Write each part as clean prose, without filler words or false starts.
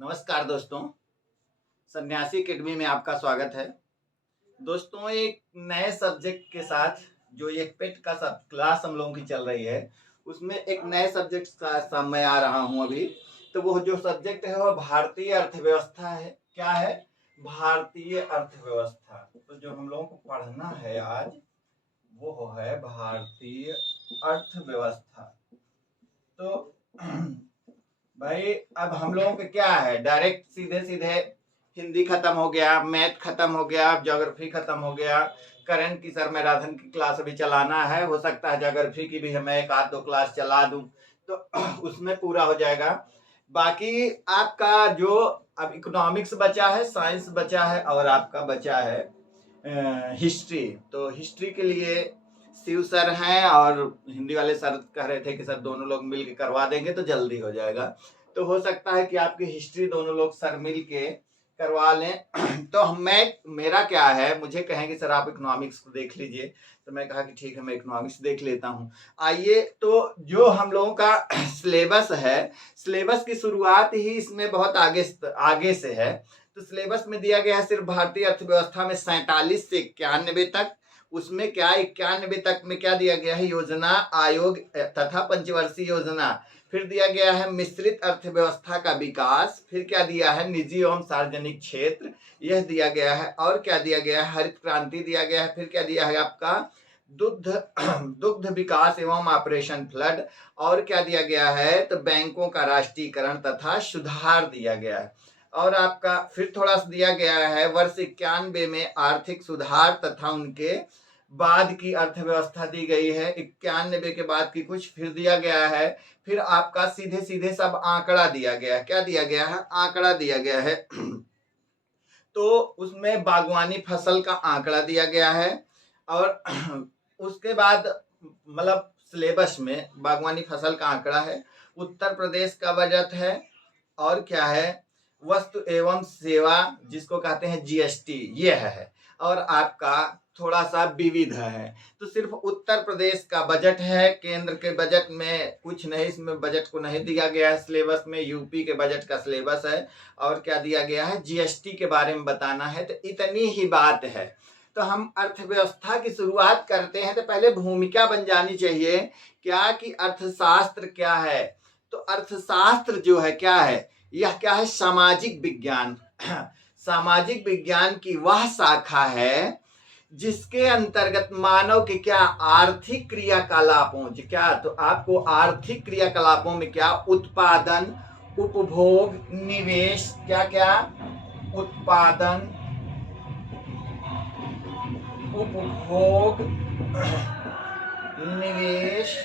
नमस्कार दोस्तों, सन्यासी अकेडमी में आपका स्वागत है। दोस्तों, एक नए सब्जेक्ट के साथ जो ये पेट का सब क्लास हम लोगों की चल रही है, उसमें एक नए सब्जेक्ट का साथ मैं आ रहा हूँ अभी। तो वो जो सब्जेक्ट है वो भारतीय अर्थव्यवस्था है। क्या है? भारतीय अर्थव्यवस्था। तो जो हम लोगों को पढ़ना है आज वो है भारतीय अर्थव्यवस्था। तो भाई अब हम लोगों के क्या है, डायरेक्ट सीधे सीधे हिंदी खत्म हो गया, मैथ खत्म हो गया, ज्योग्राफी खत्म हो गया। करंट की सर मैराथन की क्लास अभी चलाना है, हो सकता है ज्योग्राफी की भी मैं एक आध दो क्लास चला दूं तो उसमें पूरा हो जाएगा। बाकी आपका जो अब इकोनॉमिक्स बचा है, साइंस बचा है और आपका बचा है हिस्ट्री। तो हिस्ट्री के लिए शिव सर हैं और हिंदी वाले सर कह रहे थे कि सर दोनों लोग मिल के करवा देंगे तो जल्दी हो जाएगा। तो हो सकता है कि आपकी हिस्ट्री दोनों लोग सर मिल के करवा लें। तो मेरा क्या है, मुझे कहेंगे सर आप इकोनॉमिक्स को देख लीजिए, तो मैं कहा कि ठीक है मैं इकोनॉमिक्स देख लेता हूँ। आइए, तो जो हम लोगों का सिलेबस है, सिलेबस की शुरुआत ही इसमें बहुत आगे से है। तो सिलेबस में दिया गया है सिर्फ भारतीय अर्थव्यवस्था में 47 से 91 तक। उसमें क्या 91 तक में क्या दिया गया है, योजना आयोग तथा पंचवर्षीय योजना। फिर दिया गया है मिश्रित अर्थव्यवस्था का विकास। फिर क्या दिया है, निजी एवं सार्वजनिक क्षेत्र, यह दिया गया है। और क्या दिया गया है, हरित क्रांति दिया गया है। फिर क्या दिया है आपका दुग्ध दुग्ध विकास एवं ऑपरेशन फ्लड। और क्या दिया गया है, तो बैंकों का राष्ट्रीयकरण तथा सुधार दिया गया है। और आपका फिर थोड़ा सा दिया गया है वर्ष 91 में आर्थिक सुधार तथा उनके बाद की अर्थव्यवस्था दी गई है। 91 के बाद की कुछ फिर दिया गया है। फिर आपका सीधे सीधे सब आंकड़ा दिया गया है। क्या दिया गया है, आंकड़ा दिया गया है। तो उसमें बागवानी फसल का आंकड़ा दिया गया है। और उसके बाद मतलब सिलेबस में बागवानी फसल का आंकड़ा है, उत्तर प्रदेश का बजट है, और क्या है, वस्तु एवं सेवा जिसको कहते हैं जीएसटी, ये है। और आपका थोड़ा सा विविध है। तो सिर्फ उत्तर प्रदेश का बजट है, केंद्र के बजट में कुछ नहीं, इसमें बजट को नहीं दिया गया है सिलेबस में। यूपी के बजट का सिलेबस है। और क्या दिया गया है, जीएसटी के बारे में बताना है। तो इतनी ही बात है। तो हम अर्थव्यवस्था की शुरुआत करते हैं तो पहले भूमिका बन जानी चाहिए क्या कि अर्थशास्त्र क्या है। तो अर्थशास्त्र जो है क्या है, यह क्या है, सामाजिक विज्ञान। सामाजिक विज्ञान की वह शाखा है जिसके अंतर्गत मानव के क्या आर्थिक क्रियाकलापों, क्या तो आपको आर्थिक क्रियाकलापों में क्या उत्पादन, उपभोग, निवेश, क्या क्या, उत्पादन, उपभोग, निवेश,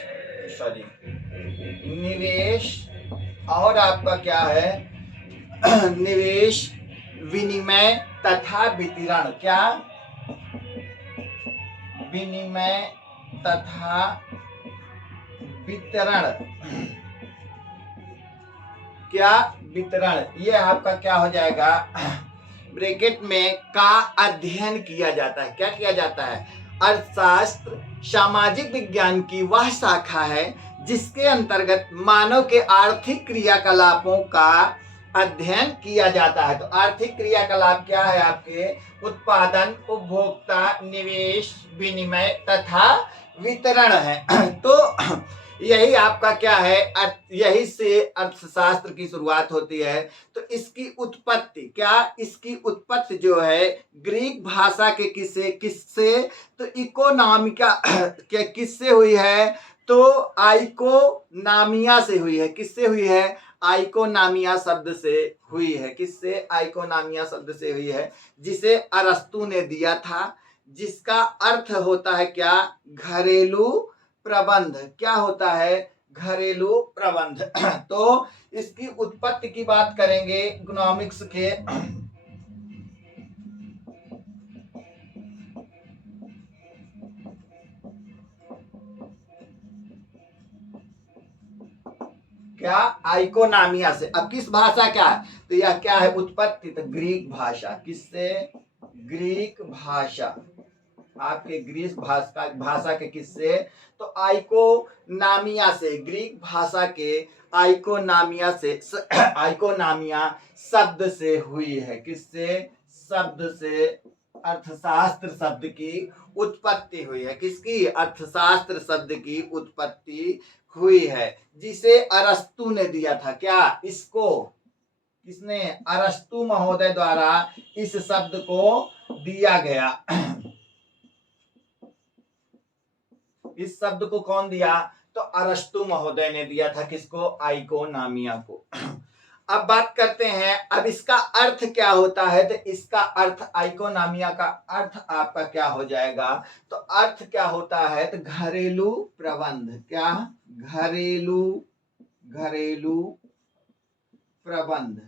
निवेश, और आपका क्या है, निवेश, विनिमय तथा वितरण। क्या, विनिमय तथा वितरण। क्या, वितरण, ये आपका क्या हो जाएगा, ब्रैकेट में का अध्ययन किया जाता है। क्या किया जाता है, अर्थशास्त्र सामाजिक विज्ञान की वह शाखा है जिसके अंतर्गत मानव के आर्थिक क्रियाकलापों का अध्ययन किया जाता है। तो आर्थिक क्रियाकलाप क्या है आपके, उत्पादन, उपभोक्ता, निवेश, विनिमय तथा वितरण है। तो यही आपका क्या है, यही से अर्थशास्त्र की शुरुआत होती है। तो इसकी उत्पत्ति क्या, इसकी उत्पत्ति जो है ग्रीक भाषा के किससे, तो इकोनॉमिका के किससे हुई है, तो आइकोनामिया से हुई है। किससे हुई है, आइकोनामिया शब्द से हुई है। किससे, आइकोनामिया शब्द से हुई है, जिसे अरस्तु ने दिया था, जिसका अर्थ होता है क्या, घरेलू प्रबंध। क्या होता है, घरेलू प्रबंध। तो इसकी उत्पत्ति की बात करेंगे इकोनॉमिक्स के, क्या, आइकोनामिया से। अब किस भाषा क्या है, तो यह क्या है, उत्पत्ति तो ग्रीक भाषा। किससे, ग्रीक भाषा। आपके ग्रीस भाषा के किससे? तो आइकोनामिया से, ग्रीक भाषा के आइकोनामिया से, आइकोनामिया शब्द से हुई है। किससे? शब्द से, अर्थशास्त्र शब्द की उत्पत्ति हुई है। किसकी? अर्थशास्त्र शब्द की उत्पत्ति हुई है, जिसे अरस्तु ने दिया था। क्या? इसको किसने? अरस्तु महोदय द्वारा इस शब्द को दिया गया। इस शब्द को कौन दिया? तो अरस्तु महोदय ने दिया था। किसको? आइकोनामिया को। अब बात करते हैं, अब इसका अर्थ क्या होता है? तो इसका अर्थ, आइकोनामिया का अर्थ आपका क्या हो जाएगा? तो अर्थ क्या होता है? तो घरेलू प्रबंध। क्या? घरेलू प्रबंध।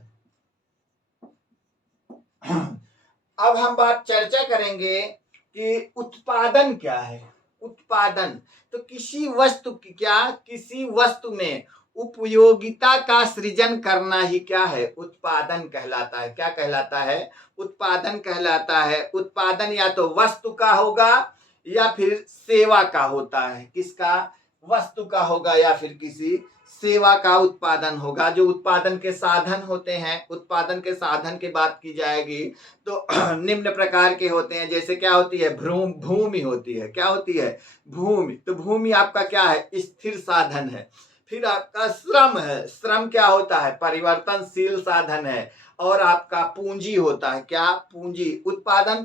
अब हम चर्चा करेंगे कि उत्पादन क्या है। उत्पादन तो किसी वस्तु की, क्या? किसी वस्तु में उपयोगिता का सृजन करना ही क्या है? उत्पादन कहलाता है। क्या कहलाता है? उत्पादन कहलाता है। उत्पादन या तो वस्तु का होगा या फिर सेवा का होता है। किसका? वस्तु का होगा या फिर किसी सेवा का उत्पादन होगा। जो उत्पादन के साधन होते हैं, उत्पादन के साधन की बात की जाएगी तो निम्न प्रकार के होते हैं। जैसे क्या होती है? भूमि होती है। क्या होती है? भूमि। तो भूमि आपका क्या है? स्थिर साधन है। फिर आपका श्रम है। श्रम क्या होता है? परिवर्तनशील साधन है। और आपका पूंजी होता है। क्या? पूंजी। उत्पादन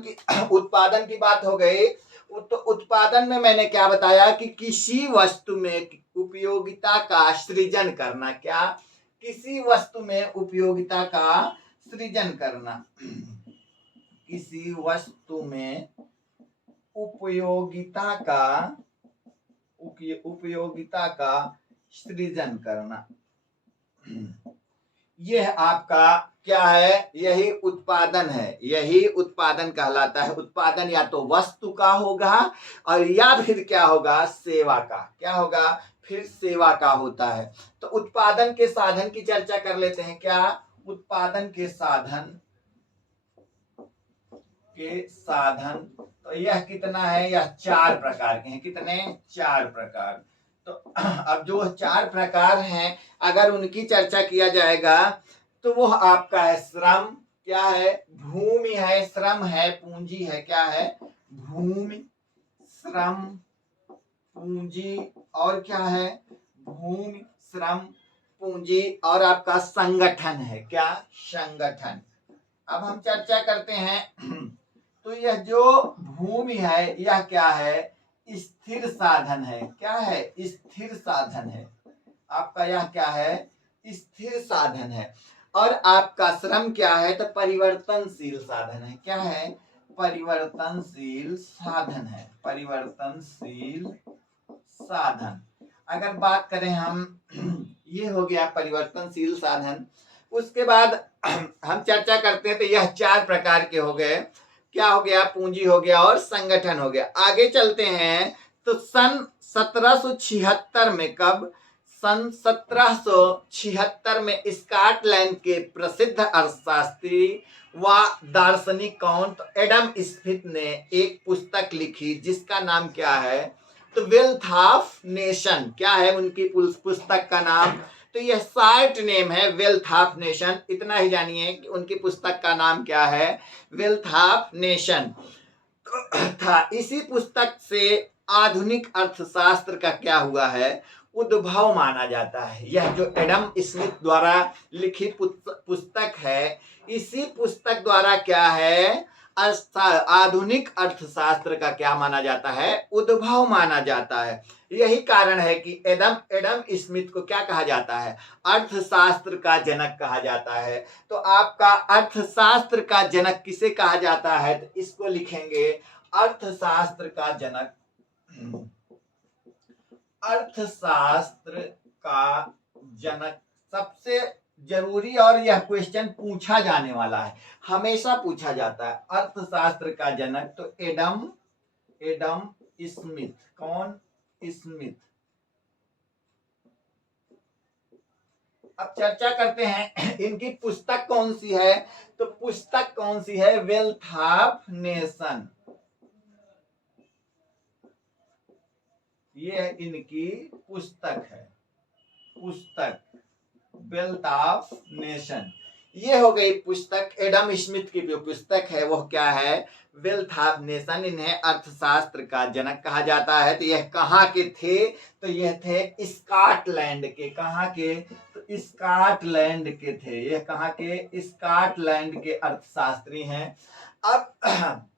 की बात हो गई। तो उत्पादन में मैंने क्या बताया कि किसी वस्तु में उपयोगिता का सृजन करना। क्या? किसी वस्तु में उपयोगिता का सृजन करना। किसी वस्तु में उपयोगिता का सृजन करना, यह आपका क्या है? यही उत्पादन है। यही उत्पादन कहलाता है। उत्पादन या तो वस्तु का होगा और या फिर क्या होगा? सेवा का। क्या होगा? फिर सेवा का होता है। तो उत्पादन के साधन की चर्चा कर लेते हैं। क्या? उत्पादन के साधन तो यह कितना है? यह 4 प्रकार के हैं। कितने? 4 प्रकार। तो अब जो 4 प्रकार हैं, अगर उनकी चर्चा किया जाएगा तो वो आपका है श्रम। क्या है? भूमि है, श्रम है, पूंजी है। क्या है? भूमि, श्रम, पूंजी और क्या है? भूमि, श्रम, पूंजी और आपका संगठन है। क्या? संगठन। अब हम चर्चा करते हैं। तो यह जो भूमि है, यह क्या है? स्थिर साधन है। क्या है? स्थिर साधन है। आपका यह क्या है? स्थिर साधन है। और आपका श्रम क्या है? तो परिवर्तनशील साधन है। क्या है? परिवर्तनशील साधन है। परिवर्तनशील साधन। अगर बात करें हम, ये हो गया परिवर्तनशील साधन। उसके बाद हम चर्चा करते हैं तो यह 4 प्रकार के हो गए। क्या हो गया? पूंजी हो गया और संगठन हो गया। आगे चलते हैं तो सन 1776 में, कब? सन 1776 में स्कॉटलैंड के प्रसिद्ध अर्थशास्त्री व दार्शनिक कौन? तो एडम स्मिथ ने एक पुस्तक लिखी जिसका नाम क्या है? तो वेल्थ ऑफ नेशन। क्या है उनकी पुस्तक का नाम? तो यह शॉर्ट नेम है, वेल्थ ऑफ नेशन। इतना ही जानिए कि उनकी पुस्तक का नाम क्या है? वेल्थ ऑफ नेशन था। इसी पुस्तक से आधुनिक अर्थशास्त्र का क्या हुआ है? उद्भव माना जाता है। यह जो एडम स्मिथ द्वारा लिखित पुस्तक है, इसी पुस्तक द्वारा क्या है? आधुनिक अर्थशास्त्र का क्या माना जाता है? उद्भव माना जाता है। यही कारण है कि एडम स्मिथ को क्या कहा जाता है? अर्थशास्त्र का जनक कहा जाता है। तो आपका अर्थशास्त्र का जनक किसे कहा जाता है? तो इसको लिखेंगे अर्थशास्त्र का जनक। अर्थशास्त्र का जनक सबसे जरूरी, और यह क्वेश्चन पूछा जाने वाला है, हमेशा पूछा जाता है। अर्थशास्त्र का जनक तो एडम स्मिथ। कौन? स्मिथ। अब चर्चा करते हैं इनकी पुस्तक कौन सी है। तो पुस्तक कौन सी है? Wealth of nation. ये इनकी पुस्तक है, पुस्तक वेल्थ ऑफ नेशन। ये हो गई पुस्तक, एडम स्मिथ की जो पुस्तक है वो क्या है, वेल्थ ऑफ नेशन। इन्हें अर्थशास्त्र का जनक कहा जाता है। तो यह कहाँ के थे, तो यह थे स्कॉटलैंड के। कहाँ के, तो स्कॉटलैंड के थे। यह कहाँ के, स्कॉटलैंड के अर्थशास्त्री हैं। अब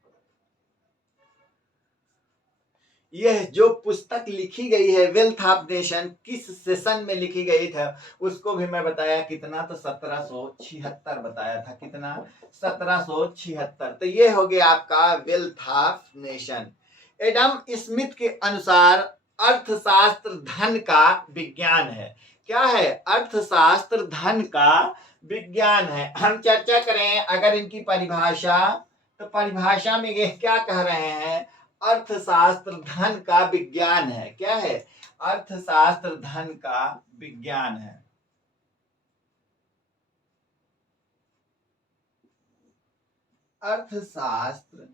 यह जो पुस्तक लिखी गई है वेल्थ ऑफ नेशन, किस सेशन में लिखी गई था उसको भी मैं बताया, कितना, तो 1776 बताया था। कितना, 1776। तो ये हो गया आपका wealth of nation. Adam Smith के अनुसार अर्थशास्त्र धन का विज्ञान है। क्या है, अर्थशास्त्र धन का विज्ञान है। हम चर्चा करें अगर इनकी परिभाषा, तो परिभाषा में ये क्या कह रहे हैं, अर्थशास्त्र धन का विज्ञान है। क्या है, अर्थशास्त्र धन का विज्ञान है। अर्थशास्त्र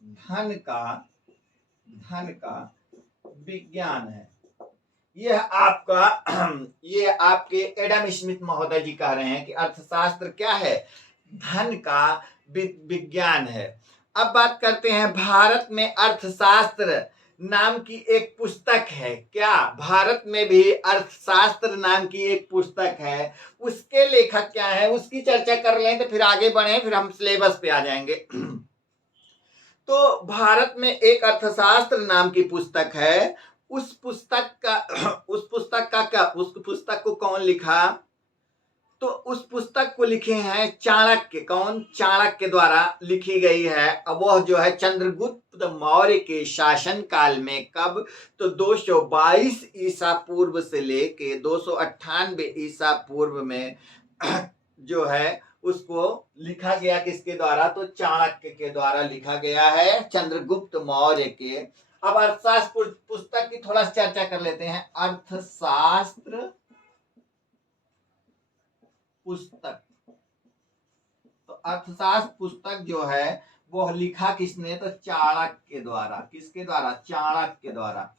धन का विज्ञान है। यह आपका ये आपके एडम स्मिथ महोदय जी कह रहे हैं कि अर्थशास्त्र क्या है, धन का विज्ञान है। अब बात करते हैं, भारत में अर्थशास्त्र नाम की एक पुस्तक है। क्या, भारत में भी अर्थशास्त्र नाम की एक पुस्तक है। उसके लेखक क्या है, उसकी चर्चा कर लें तो फिर आगे बढ़े, फिर हम सिलेबस पे आ जाएंगे। तो भारत में एक अर्थशास्त्र नाम की पुस्तक है। उस पुस्तक का क्या, उस पुस्तक को कौन लिखा, तो उस पुस्तक को लिखे हैं चाणक्य। कौन, चाणक्य द्वारा लिखी गई है। अब वह जो है चंद्रगुप्त मौर्य के शासन काल में, कब, तो 222 ईसा पूर्व से लेके 298 ईसा पूर्व में जो है उसको लिखा गया। किसके द्वारा, तो चाणक्य के द्वारा लिखा गया है, चंद्रगुप्त मौर्य के। अब अर्थशास्त्र पुस्तक की थोड़ा चर्चा कर लेते हैं। अर्थशास्त्र पुस्तक, तो अर्थशास्त्र पुस्तक जो है वो लिखा किसने, तो चाणक्य द्वारा। किसके द्वारा, चाणक्य द्वारा।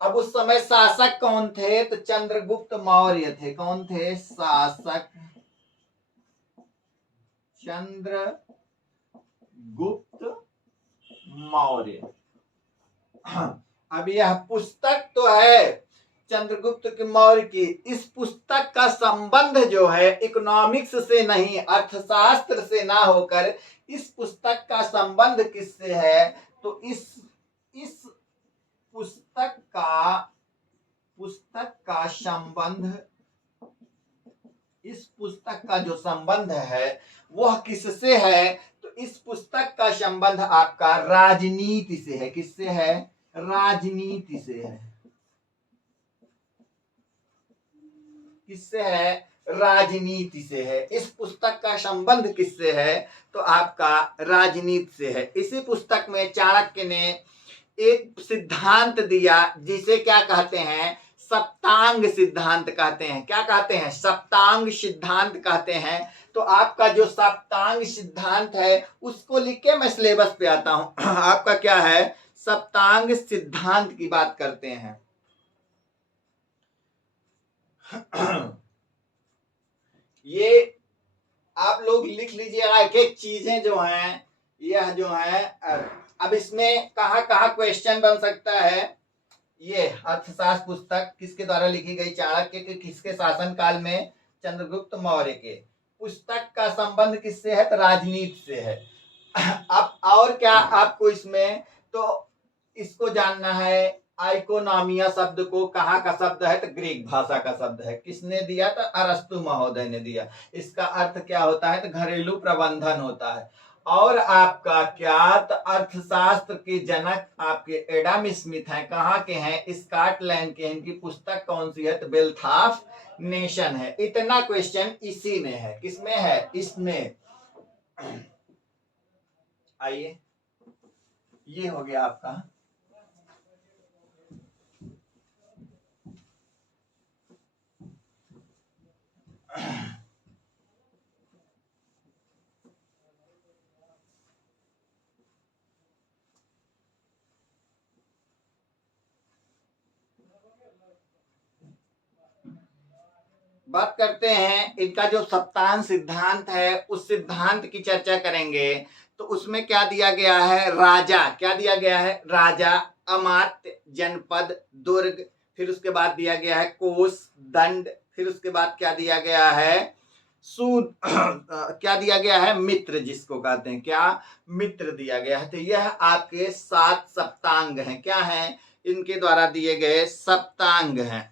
अब उस समय शासक कौन थे, तो चंद्रगुप्त मौर्य थे। कौन थे, शासक चंद्रगुप्त मौर्य। अब यह पुस्तक तो है चंद्रगुप्त के मौर्य की। इस पुस्तक का संबंध जो है इकोनॉमिक्स से नहीं, अर्थशास्त्र से ना होकर इस पुस्तक का संबंध किससे है, तो इस पुस्तक का संबंध, इस पुस्तक का जो संबंध है वह किससे है, तो इस पुस्तक का संबंध आपका राजनीति से है। किससे है, राजनीति से है। किससे है, राजनीति से है। इस पुस्तक का संबंध किससे है, तो आपका राजनीति से है। इसी पुस्तक में चाणक्य ने एक सिद्धांत दिया जिसे क्या कहते हैं, सप्तांग सिद्धांत कहते हैं। क्या कहते हैं, सप्तांग सिद्धांत कहते हैं। तो आपका जो सप्तांग सिद्धांत है उसको लिख के मैं सिलेबस पे आता हूं। आपका क्या है, सप्तांग सिद्धांत की बात करते हैं। ये आप लोग लिख लीजिएगा, एक एक चीजें जो हैं, यह जो है। अब इसमें कहाँ कहाँ क्वेश्चन बन सकता है। ये अर्थशास्त्र पुस्तक किसके द्वारा लिखी गई, चाणक्य के। किसके शासन काल में, चंद्रगुप्त मौर्य के। पुस्तक का संबंध किससे है, तो राजनीति से है। अब और क्या आपको इसमें, तो इसको जानना है। आइकोनॉमिया शब्द को कहाँ का शब्द है, तो ग्रीक भाषा का शब्द है। किसने दिया, तो अरस्तु महोदय ने दिया। इसका अर्थ क्या होता है, तो घरेलू प्रबंधन होता है। और आपका क्या, तो अर्थशास्त्र के जनक आपके एडम स्मिथ हैं। कहाँ के हैं, स्कॉटलैंड के। इनकी पुस्तक कौन सी है, तो वेल्थ ऑफ नेशन है। इतना क्वेश्चन इसी में है। किसमें है, इसमें। आइए, ये हो गया आपका। बात करते हैं इनका जो सप्तांश सिद्धांत है उस सिद्धांत की चर्चा करेंगे। तो उसमें क्या दिया गया है, राजा, क्या दिया गया है, राजा, अमात्य, जनपद, दुर्ग, फिर उसके बाद दिया गया है कोष, दंड, फिर उसके बाद क्या दिया गया है, सूद क्या दिया गया है, मित्र, जिसको कहते हैं क्या, मित्र दिया गया है। तो यह आपके 7 सप्तांग हैं, क्या हैं, इनके द्वारा दिए गए सप्तांग हैं।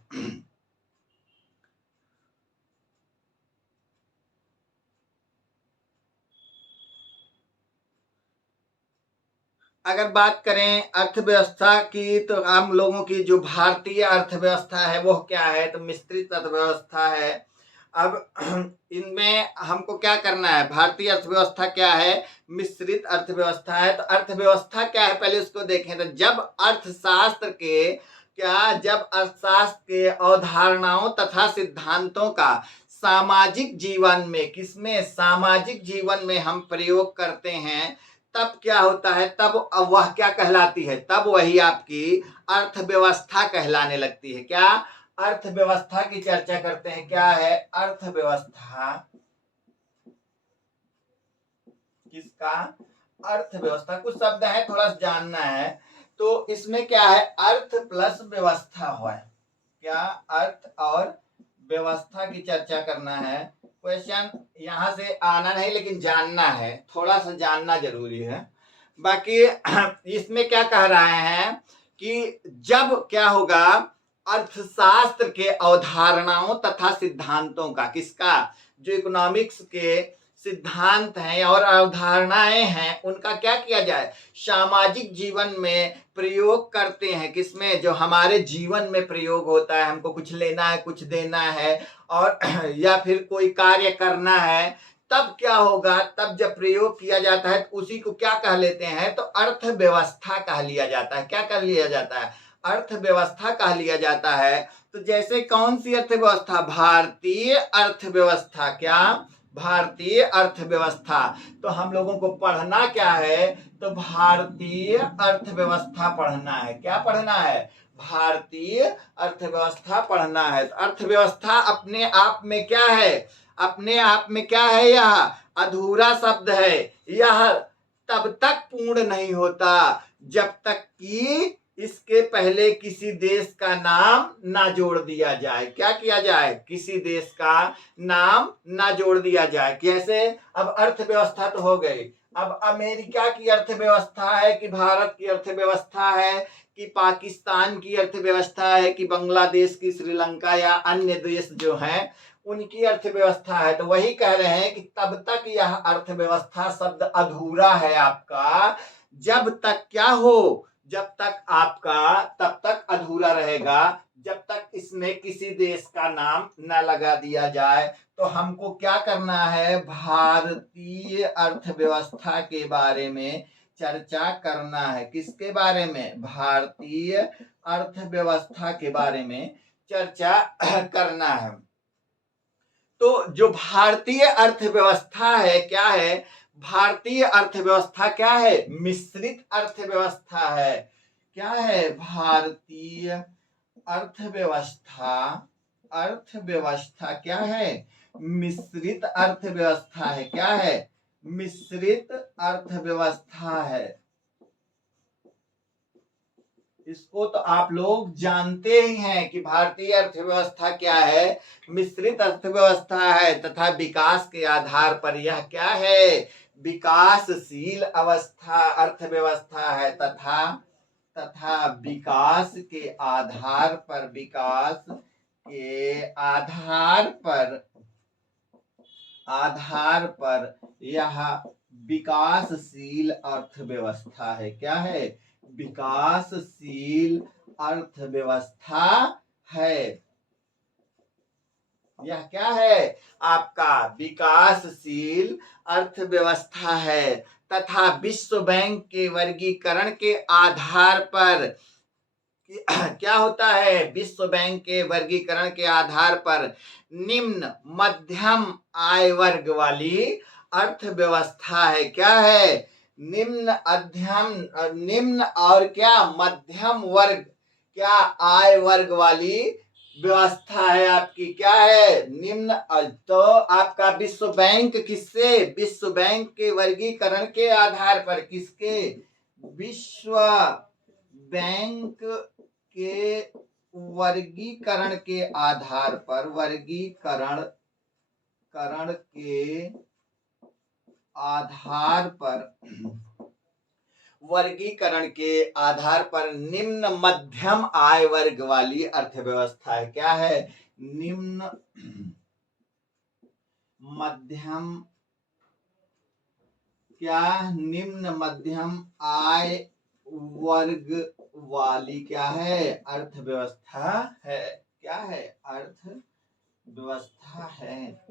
अगर बात करें अर्थव्यवस्था की तो हम लोगों की जो भारतीय अर्थव्यवस्था है वो क्या है, तो मिश्रित अर्थव्यवस्था है। अब इनमें हमको क्या करना है, भारतीय अर्थव्यवस्था क्या है, मिश्रित अर्थव्यवस्था है। तो अर्थव्यवस्था क्या है पहले उसको देखें। तो जब अर्थशास्त्र के अवधारणाओं तथा सिद्धांतों का सामाजिक जीवन में, किसमें, सामाजिक जीवन में हम प्रयोग करते हैं, तब क्या होता है, तब वह क्या कहलाती है, तब वही आपकी अर्थव्यवस्था कहलाने लगती है। क्या, अर्थव्यवस्था की चर्चा करते हैं। क्या है अर्थव्यवस्था, किसका, अर्थव्यवस्था। कुछ शब्द है थोड़ा सा जानना है। तो इसमें क्या है, अर्थ प्लस व्यवस्था हुआ है। क्या, अर्थ और व्यवस्था की चर्चा करना है। क्वेश्चन यहां से आना नहीं लेकिन जानना है, थोड़ा सा जानना जरूरी है। बाकी इसमें क्या कह रहे हैं कि जब क्या होगा, अर्थशास्त्र के अवधारणाओं तथा सिद्धांतों का, किसका, जो इकोनॉमिक्स के सिद्धांत हैं और अवधारणाएं हैं, उनका क्या किया जाए, सामाजिक जीवन में प्रयोग करते हैं। किसमें, जो हमारे जीवन में प्रयोग होता है, हमको कुछ लेना है, कुछ देना है, और या फिर कोई कार्य करना है, तब क्या होगा, तब जब प्रयोग किया जाता है तो उसी को क्या कह लेते हैं, तो अर्थव्यवस्था कह लिया जाता है। क्या कह लिया जाता है, अर्थव्यवस्था कह लिया जाता है। तो जैसे कौन सी अर्थव्यवस्था, भारतीय अर्थव्यवस्था। क्या, भारतीय अर्थव्यवस्था। तो हम लोगों को पढ़ना क्या है, तो भारतीय अर्थव्यवस्था पढ़ना है। क्या पढ़ना है, भारतीय अर्थव्यवस्था पढ़ना है। तो अर्थव्यवस्था अपने आप में क्या है, अपने आप में क्या है, यह अधूरा शब्द है। यह तब तक पूर्ण नहीं होता जब तक कि इसके पहले किसी देश का नाम ना जोड़ दिया जाए। क्या किया जाए, किसी देश का नाम ना जोड़ दिया जाए। कैसे, अब अर्थव्यवस्था तो हो गई, अब अमेरिका की अर्थव्यवस्था है कि भारत की अर्थव्यवस्था है कि पाकिस्तान की अर्थव्यवस्था है कि बांग्लादेश की, श्रीलंका या अन्य देश जो हैं उनकी अर्थव्यवस्था है। तो वही कह रहे हैं कि तब तक यह अर्थव्यवस्था शब्द अधूरा है आपका, जब तक क्या हो, जब तक आपका, तब तक अधूरा रहेगा जब तक इसमें किसी देश का नाम न लगा दिया जाए। तो हमको क्या करना है, भारतीय अर्थव्यवस्था के बारे में चर्चा करना है। किसके बारे में, भारतीय अर्थव्यवस्था के बारे में चर्चा करना है। तो जो भारतीय अर्थव्यवस्था है, क्या है, भारतीय अर्थव्यवस्था क्या है, मिश्रित अर्थव्यवस्था है। क्या है, भारतीय अर्थव्यवस्था, अर्थव्यवस्था क्या है, मिश्रित अर्थव्यवस्था है। क्या है, मिश्रित अर्थव्यवस्था है। इसको तो आप लोग जानते ही हैं कि भारतीय अर्थव्यवस्था क्या है, मिश्रित अर्थव्यवस्था है तथा विकास के आधार पर यह क्या है, विकासशील अवस्था अर्थव्यवस्था है तथा विकास के आधार पर, विकास के आधार पर यह विकासशील अर्थव्यवस्था है। क्या है, विकासशील अर्थव्यवस्था है। यह क्या है, आपका विकासशील अर्थव्यवस्था है तथा विश्व बैंक के वर्गीकरण के आधार पर क्या होता है, विश्व बैंक के वर्गीकरण के आधार पर निम्न मध्यम आय वर्ग वाली अर्थव्यवस्था है। क्या है, निम्न और क्या, मध्यम वर्ग, क्या, आय वर्ग वाली व्यवस्था है आपकी, क्या है, निम्न। तो आपका विश्व बैंक किससे, विश्व बैंक के वर्गीकरण के आधार पर, किसके, विश्व बैंक के वर्गीकरण के आधार पर, वर्गीकरण के आधार पर, वर्गीकरण के आधार पर निम्न मध्यम आय वर्ग वाली अर्थव्यवस्था है। क्या है, निम्न मध्यम, क्या, निम्न मध्यम आय वर्ग वाली क्या है, अर्थव्यवस्था है। क्या है, अर्थव्यवस्था है।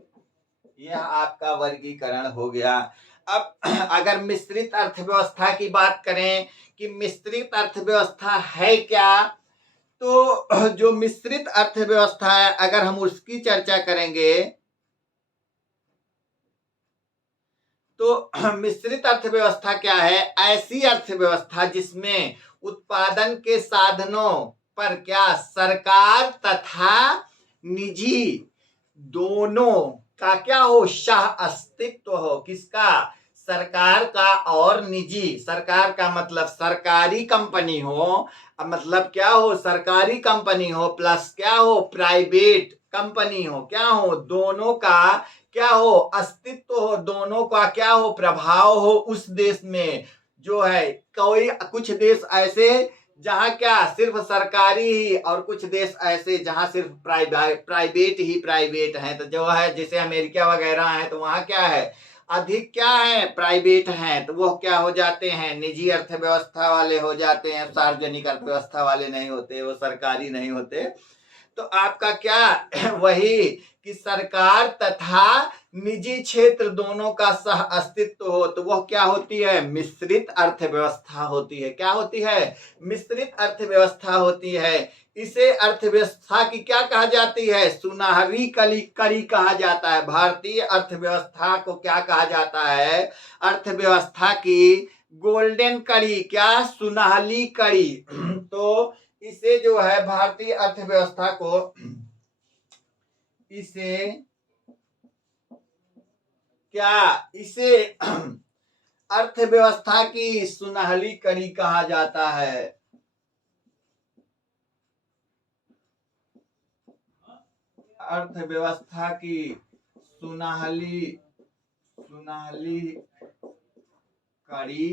यह आपका वर्गीकरण हो गया। अब अगर मिश्रित अर्थव्यवस्था की बात करें कि मिश्रित अर्थव्यवस्था है क्या, तो जो मिश्रित अर्थव्यवस्था है अगर हम उसकी चर्चा करेंगे तो मिश्रित अर्थव्यवस्था क्या है, ऐसी अर्थव्यवस्था जिसमें उत्पादन के साधनों पर क्या, सरकार तथा निजी दोनों का क्या हो, सह अस्तित्व हो। किसका, सरकार का और निजी, सरकार का मतलब सरकारी कंपनी हो, मतलब क्या हो, सरकारी कंपनी हो, प्लस क्या हो, प्राइवेट कंपनी हो, क्या हो, दोनों का क्या हो, अस्तित्व हो, दोनों का क्या हो, प्रभाव हो उस देश में जो है। कोई कुछ देश ऐसे जहां क्या सिर्फ सरकारी ही, और कुछ देश ऐसे जहां सिर्फ प्राइवेट ही प्राइवेट है। तो जो है जैसे अमेरिका वगैरह है तो वहां क्या है, अधिक क्या है, प्राइवेट है, तो वो क्या हो जाते हैं, निजी अर्थव्यवस्था वाले हो जाते हैं, सार्वजनिक अर्थव्यवस्था वाले नहीं होते, वो सरकारी नहीं होते। तो आपका क्या वही कि सरकार तथा निजी क्षेत्र दोनों का सह अस्तित्व हो, तो वह क्या होती है, मिश्रित अर्थव्यवस्था होती है। क्या होती है, मिश्रित अर्थव्यवस्था होती है। इसे अर्थव्यवस्था की क्या कहा जाती है, सुनहरी कड़ी कहा जाता है। भारतीय अर्थव्यवस्था को क्या कहा जाता है, अर्थव्यवस्था की गोल्डन कड़ी, क्या, सुनहरी कड़ी। तो इसे जो है भारतीय अर्थव्यवस्था को, इसे क्या, इसे अर्थव्यवस्था की सुनहरी कड़ी कहा जाता है। अर्थव्यवस्था की सुनहरी कड़ी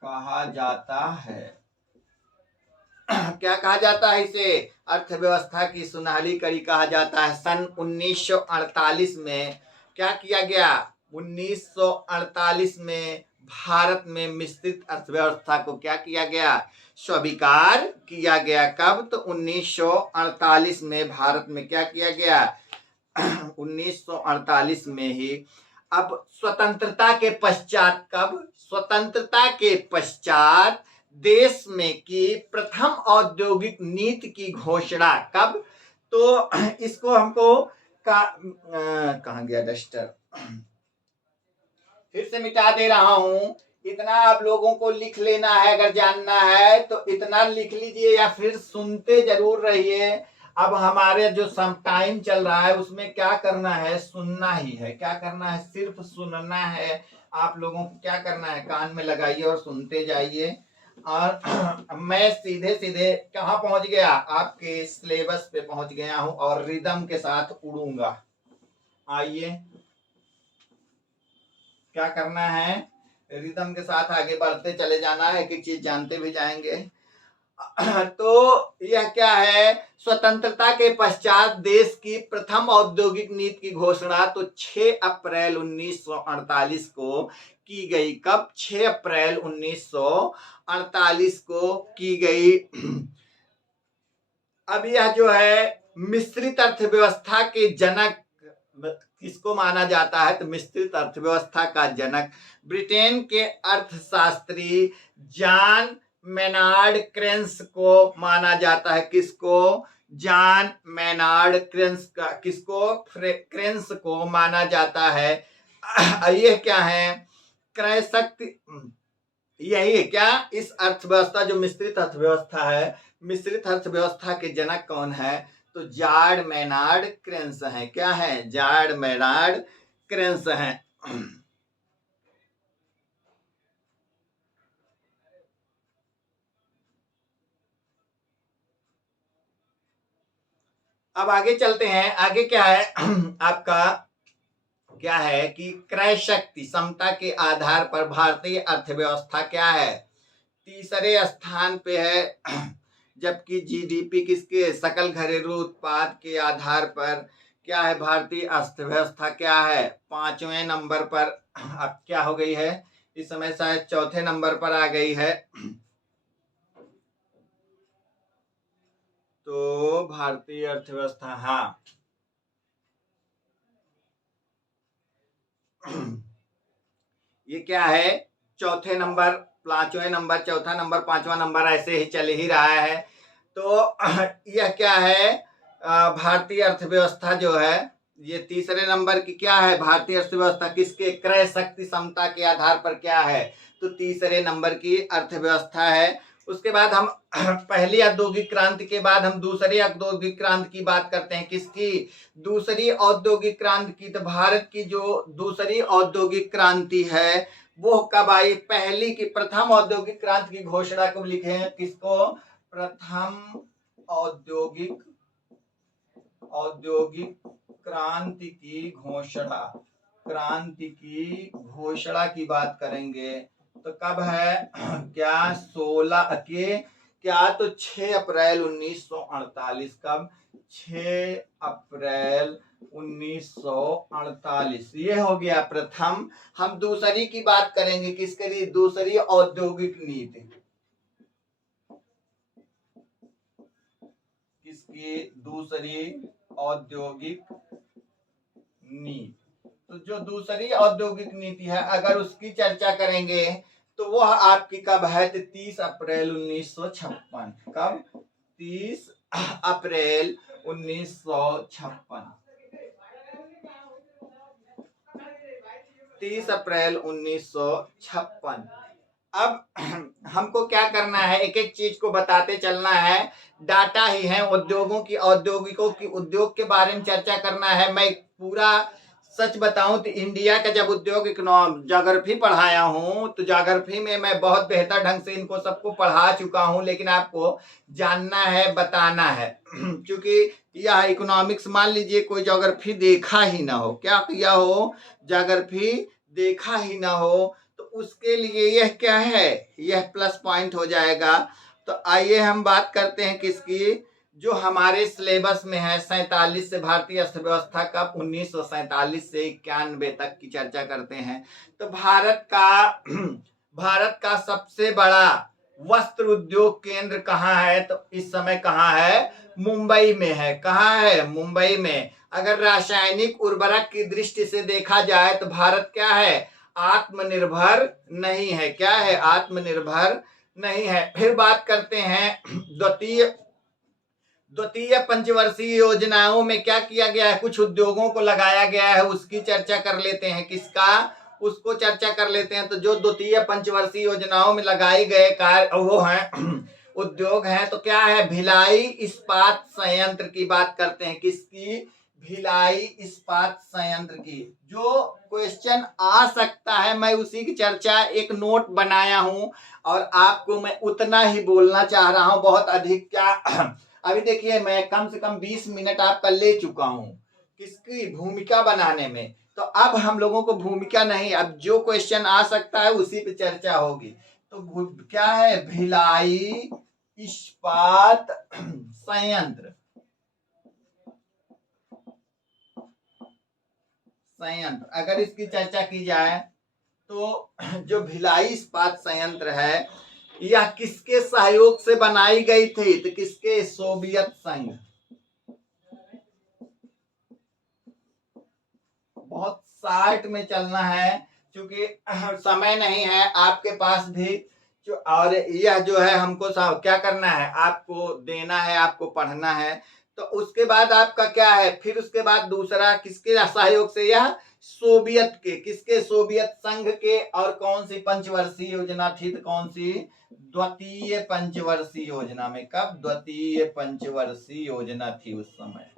कहा जाता है। क्या कहा जाता है इसे, अर्थव्यवस्था की सुनहरी कड़ी कहा जाता है। सन 1948 में क्या किया गया, 1948 में भारत में मिश्रित अर्थव्यवस्था को क्या किया गया, स्वीकार किया गया। कब, तो 1948 में भारत में क्या किया गया, 1948 में ही। अब स्वतंत्रता के पश्चात, कब, स्वतंत्रता के पश्चात देश में की प्रथम औद्योगिक नीति की घोषणा। कब, तो इसको हमको कहाँ गया डस्टर, फिर से मिटा दे रहा हूं। इतना आप लोगों को लिख लेना है, अगर जानना है तो इतना लिख लीजिए या फिर सुनते जरूर रहिए। अब हमारे जो सम टाइम चल रहा है उसमें क्या करना है, सुनना ही है। क्या करना है, सिर्फ सुनना है। आप लोगों को क्या करना है, कान में लगाइए और सुनते जाइए। और मैं सीधे सीधे कहाँ पहुंच गया, आपके सिलेबस पे पहुंच गया हूं और रिदम के साथ उड़ूंगा। आइए, क्या करना है, रिदम के साथ आगे बढ़ते चले जाना है, कि चीज जानते भी जाएंगे। तो यह क्या है, स्वतंत्रता के पश्चात देश की प्रथम औद्योगिक नीति की घोषणा तो 6 अप्रैल 1948 को की गई। कब, 6 अप्रैल 1948 को की गई। अब यह जो है मिश्रित अर्थव्यवस्था के जनक किसको माना जाता है, तो मिश्रित अर्थव्यवस्था का जनक ब्रिटेन के अर्थशास्त्री जॉन मेनार्ड केन्स को माना जाता है। किसको, जॉन मेनार्ड केन्स का, किसको, केन्स को माना जाता है। ये क्या है, क्रय शक्ति, यही है क्या, इस अर्थव्यवस्था जो मिश्रित अर्थव्यवस्था है, मिश्रित अर्थव्यवस्था के जनक कौन है? तो जार्ड मैनार्ड क्रेन्स है। क्या है? जार्ड मैनार्ड क्रेन्स है। अब आगे चलते हैं। आगे क्या है आपका, क्या है कि क्रय शक्ति समता के आधार पर भारतीय अर्थव्यवस्था क्या है? तीसरे स्थान पे है। जबकि जीडीपी किसके, सकल घरेलू उत्पाद के आधार पर क्या है, भारतीय अर्थव्यवस्था क्या है? 5वें नंबर पर। अब क्या हो गई है, इस समय शायद चौथे नंबर पर आ गई है। तो भारतीय अर्थव्यवस्था, हाँ, ये क्या है, चौथे नंबर, 5वें नंबर, चौथा नंबर, 5वां नंबर, ऐसे ही चल ही रहा है। तो यह क्या है, भारतीय अर्थव्यवस्था जो है, ये तीसरे नंबर की क्या है, भारतीय अर्थव्यवस्था किसके, क्रय शक्ति समता के आधार पर क्या है? तो तीसरे नंबर की अर्थव्यवस्था है। उसके बाद हम पहली औद्योगिक क्रांति के बाद हम दूसरी औद्योगिक क्रांति की बात करते हैं। किसकी? दूसरी औद्योगिक क्रांति की। तो भारत की जो दूसरी औद्योगिक क्रांति है वो कब आई? पहली की, प्रथम औद्योगिक क्रांति की घोषणा कब लिखे हैं? किसको? प्रथम औद्योगिक क्रांति की घोषणा, क्रांति की घोषणा की बात करेंगे तो कब है? क्या 16 के, क्या तो 6 अप्रैल 1948। कब? 6 अप्रैल 1948। ये हो गया प्रथम। हम दूसरी की बात करेंगे। किसके लिए? दूसरी औद्योगिक नीति। किसकी? दूसरी औद्योगिक नीति। तो जो दूसरी औद्योगिक नीति है, अगर उसकी चर्चा करेंगे तो वह आपकी कब है? 30 अप्रैल 1956। कब? 30 अप्रैल 1956। 30 अप्रैल 1956। अब हमको क्या करना है, एक एक चीज को बताते चलना है। डाटा ही है, उद्योगों की, औद्योगिकों की, उद्योग के बारे में चर्चा करना है। मैं पूरा सच बताऊं तो इंडिया का जब उद्योग ज्योग्राफी पढ़ाया हूं तो ज्योग्राफी में मैं बहुत बेहतर ढंग से इनको सबको पढ़ा चुका हूं, लेकिन आपको जानना है, बताना है। क्योंकि यह इकोनॉमिक्स, मान लीजिए कोई ज्योग्राफी देखा ही ना हो, क्या किया हो, ज्योग्राफी देखा ही ना हो, तो उसके लिए यह क्या है, यह प्लस पॉइंट हो जाएगा। तो आइए हम बात करते हैं किसकी, जो हमारे सिलेबस में है 47 से, भारतीय अर्थव्यवस्था का 1947 से 91 तक की चर्चा करते हैं। तो भारत का सबसे बड़ा वस्त्र उद्योग केंद्र कहाँ है? तो इस समय कहाँ है? मुंबई में है। कहाँ है? मुंबई में। अगर रासायनिक उर्वरक की दृष्टि से देखा जाए तो भारत क्या है? आत्मनिर्भर नहीं है। क्या है? आत्मनिर्भर नहीं है। फिर बात करते हैं द्वितीय पंचवर्षीय योजनाओं में क्या किया गया है, कुछ उद्योगों को लगाया गया है, उसकी चर्चा कर लेते हैं। किसका? उसको चर्चा कर लेते हैं। तो जो द्वितीय पंचवर्षीय योजनाओं में लगाए गए कार्य वो हैं उद्योग हैं, तो क्या है? भिलाई इस्पात संयंत्र की बात करते हैं। किसकी? भिलाई इस्पात संयंत्र की। जो क्वेश्चन आ सकता है मैं उसी की चर्चा, एक नोट बनाया हूं और आपको मैं उतना ही बोलना चाह रहा हूं, बहुत अधिक क्या। अभी देखिए मैं कम से कम 20 मिनट आपका ले चुका हूं किसकी? भूमिका बनाने में। तो अब हम लोगों को भूमिका नहीं, अब जो क्वेश्चन आ सकता है उसी पे चर्चा होगी। तो क्या है? भिलाई इस्पात संयंत्र, अगर इसकी चर्चा की जाए तो जो भिलाई इस्पात संयंत्र है यह किसके सहयोग से बनाई गई थी? तो किसके? सोवियत संघ। बहुत शार्ट में चलना है क्योंकि समय नहीं है आपके पास भी। और यह जो है हमको क्या करना है, आपको देना है, आपको पढ़ना है। तो उसके बाद आपका क्या है, फिर उसके बाद दूसरा किसके सहयोग से, यह सोवियत के, किसके, सोवियत संघ के। और कौन सी पंचवर्षीय योजना थी, तो कौन सी, द्वितीय पंचवर्षीय योजना में। कब, द्वितीय पंचवर्षीय योजना थी उस समय।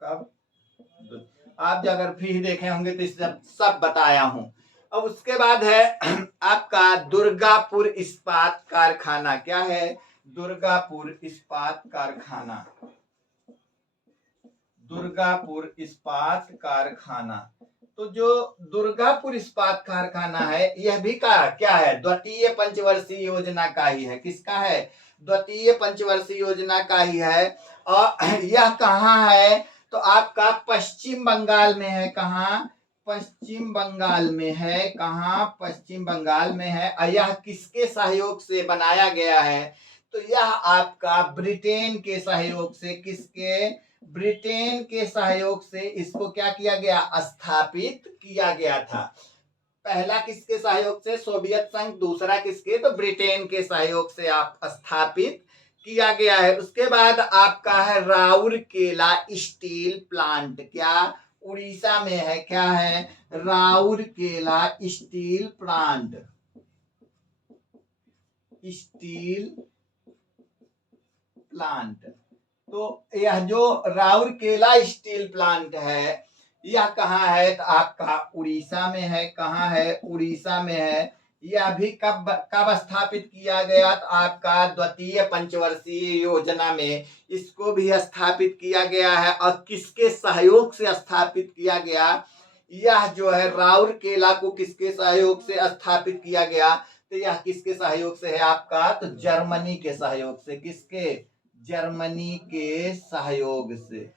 कब, आप जो अगर फी देखे होंगे तो इस सब बताया हूं। अब उसके बाद है आपका दुर्गापुर इस्पात कारखाना। क्या है, दुर्गापुर इस्पात कारखाना, दुर्गापुर इस्पात कारखाना। तो जो दुर्गापुर इस्पात कारखाना है, यह भी क्या है, द्वितीय पंचवर्षीय योजना का ही है। किसका है, द्वितीय पंचवर्षीय योजना का ही है। और यह कहाँ है, तो आपका पश्चिम बंगाल में है। कहाँ, पश्चिम बंगाल में है। कहाँ, पश्चिम बंगाल में है। और यह किसके सहयोग से बनाया गया है, तो यह आपका ब्रिटेन के सहयोग से, किसके, ब्रिटेन के सहयोग से इसको क्या किया गया, स्थापित किया गया था। पहला किसके सहयोग से, सोवियत संघ, दूसरा किसके, तो ब्रिटेन के सहयोग से आप स्थापित किया गया है। उसके बाद आपका है राउरकेला स्टील प्लांट। क्या, उड़ीसा में है। क्या है, Rourkela steel plant, steel plant. तो यह जो राउरकेला स्टील प्लांट है, यह कहाँ है, तो आपका उड़ीसा में है। कहाँ है, उड़ीसा में है। यह भी कब कब स्थापित किया गया, तो आपका द्वितीय पंचवर्षीय योजना में इसको भी स्थापित किया गया है। और किसके सहयोग से स्थापित किया गया, यह जो है राउरकेला को किसके सहयोग से स्थापित किया गया, तो यह किसके सहयोग से है आपका, तो जर्मनी के सहयोग से। किसके, जर्मनी के सहयोग से।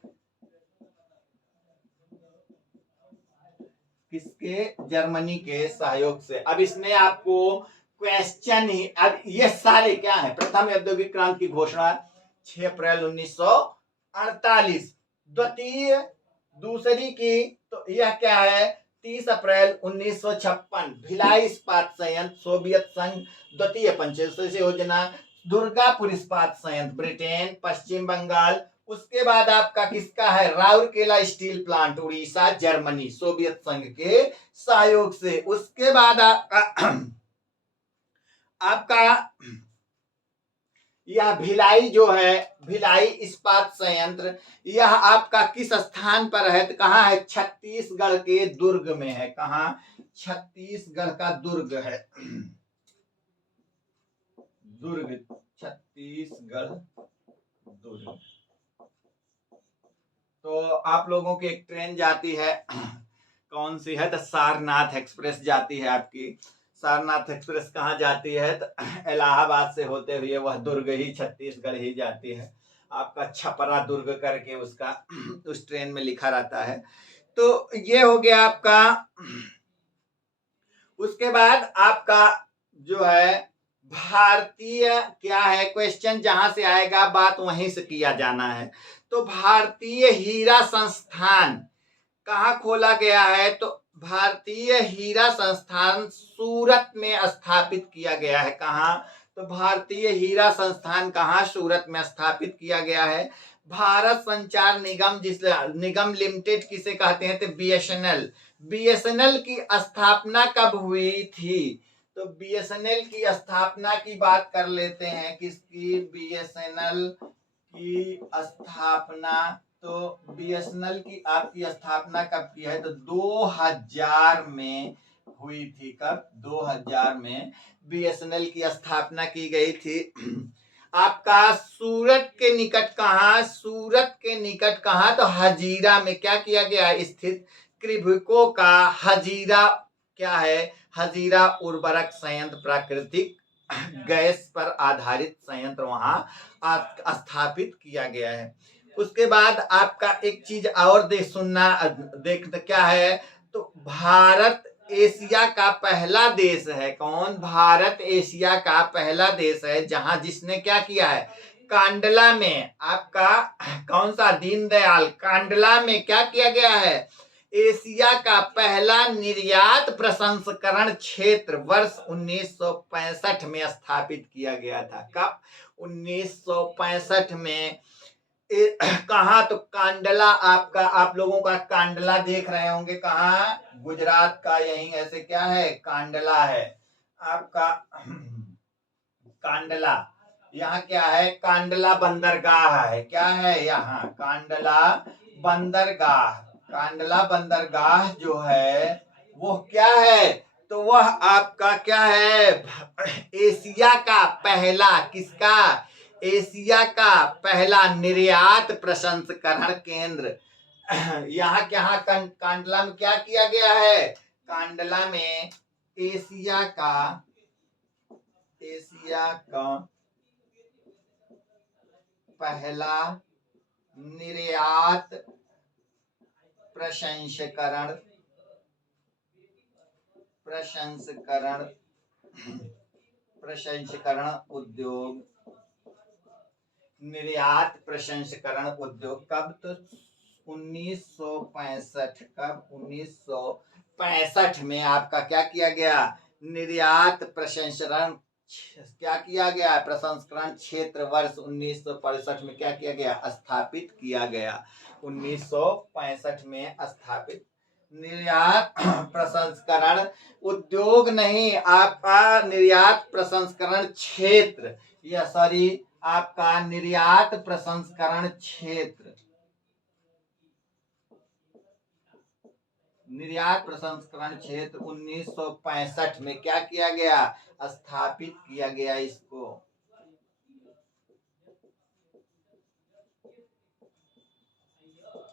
किसके, जर्मनी के सहयोग से। अब इसमें आपको क्वेश्चन ही, अब ये सारे क्या है, प्रथम औद्योगिक क्रांति की घोषणा 6 अप्रैल 1948, द्वितीय, दूसरी की, तो यह क्या है, 30 अप्रैल 1956, भिलाई इस्पात संयंत्र, सोवियत संघ, द्वितीय पंचवर्षीय योजना, दुर्गापुर इस्पात संयंत्र, ब्रिटेन, पश्चिम बंगाल। उसके बाद आपका किसका है, Rourkela steel plant, Orissa, Germany, Soviet संघ के सहयोग से। उसके बाद आपका यह भिलाई जो है, भिलाई इस्पात संयंत्र, यह आपका किस स्थान पर है, तो कहाँ है, छत्तीसगढ़ के दुर्ग में है। कहाँ, छत्तीसगढ़ का दुर्ग है, दुर्ग, छत्तीसगढ़ दुर्ग। तो आप लोगों की एक ट्रेन जाती है, कौन सी है, तो सारनाथ एक्सप्रेस जाती है आपकी। सारनाथ एक्सप्रेस कहाँ जाती है, तो इलाहाबाद से होते हुए वह दुर्ग ही, छत्तीसगढ़ ही जाती है। आपका छपरा दुर्ग करके उसका उस ट्रेन में लिखा रहता है। तो ये हो गया आपका। उसके बाद आपका जो है भारतीय, क्या है, क्वेश्चन जहां से आएगा बात वहीं से किया जाना है। तो भारतीय हीरा संस्थान कहाँ खोला गया है, तो भारतीय हीरा संस्थान सूरत में स्थापित किया गया है। कहाँ, तो भारतीय हीरा संस्थान कहाँ, सूरत में स्थापित किया गया है। भारत संचार निगम, जिस निगम लिमिटेड किसे कहते हैं, तो बीएसएनएल, बीएसएनएल की स्थापना कब हुई थी, तो बीएसएनएल की स्थापना की बात कर लेते हैं। किसकी, बीएसएनएल की स्थापना, तो बीएसएनएल की आपकी स्थापना कब की है, तो 2000 में हुई थी। कब, 2000 में बीएसएनएल की स्थापना की गई थी। आपका सूरत के निकट कहाँ, सूरत के निकट कहाँ, तो हजीरा में क्या किया गया, स्थित कृभिको का हजीरा, क्या है, हजीरा उर्वरक संयंत्र, प्राकृतिक गैस पर आधारित संयंत्र वहां स्थापित किया गया है। उसके बाद आपका एक चीज और देख क्या है, तो भारत एशिया का पहला देश है। कौन, भारत एशिया का पहला देश है जहां, जिसने क्या किया है, कांडला में आपका कौन सा, दीनदयाल, कांडला में क्या किया गया है, एशिया का पहला निर्यात प्रसंस्करण क्षेत्र वर्ष 1965 में स्थापित किया गया था। कब? 1965 में। कहा? तो कांडला, आपका, आप लोगों का कांडला देख रहे होंगे, कहा? गुजरात का, यही ऐसे क्या है, कांडला है आपका। कांडला, यहाँ क्या है, कांडला बंदरगाह है। क्या है यहाँ? कांडला बंदरगाह। कांडला बंदरगाह जो है वो क्या है, तो वह आपका क्या है, एशिया का पहला, किसका? एशिया का पहला निर्यात प्रसंस्करण केंद्र। यहाँ क्या, कांडला में क्या किया गया है? कांडला में एशिया का पहला निर्यात प्रसंस्करण उद्योग, निर्यात प्रसंस्करण उद्योग। कब? तो 1965। कब? 1965 में आपका क्या किया गया? निर्यात प्रसंस्करण, क्या किया गया? प्रसंस्करण क्षेत्र वर्ष 1965 में क्या किया गया? स्थापित किया गया। 1965 में स्थापित। निर्यात प्रसंस्करण उद्योग नहीं, आपका निर्यात प्रसंस्करण क्षेत्र, या सॉरी, आपका निर्यात प्रसंस्करण क्षेत्र, निर्यात प्रसंस्करण क्षेत्र 1965 में क्या किया गया? स्थापित किया गया इसको।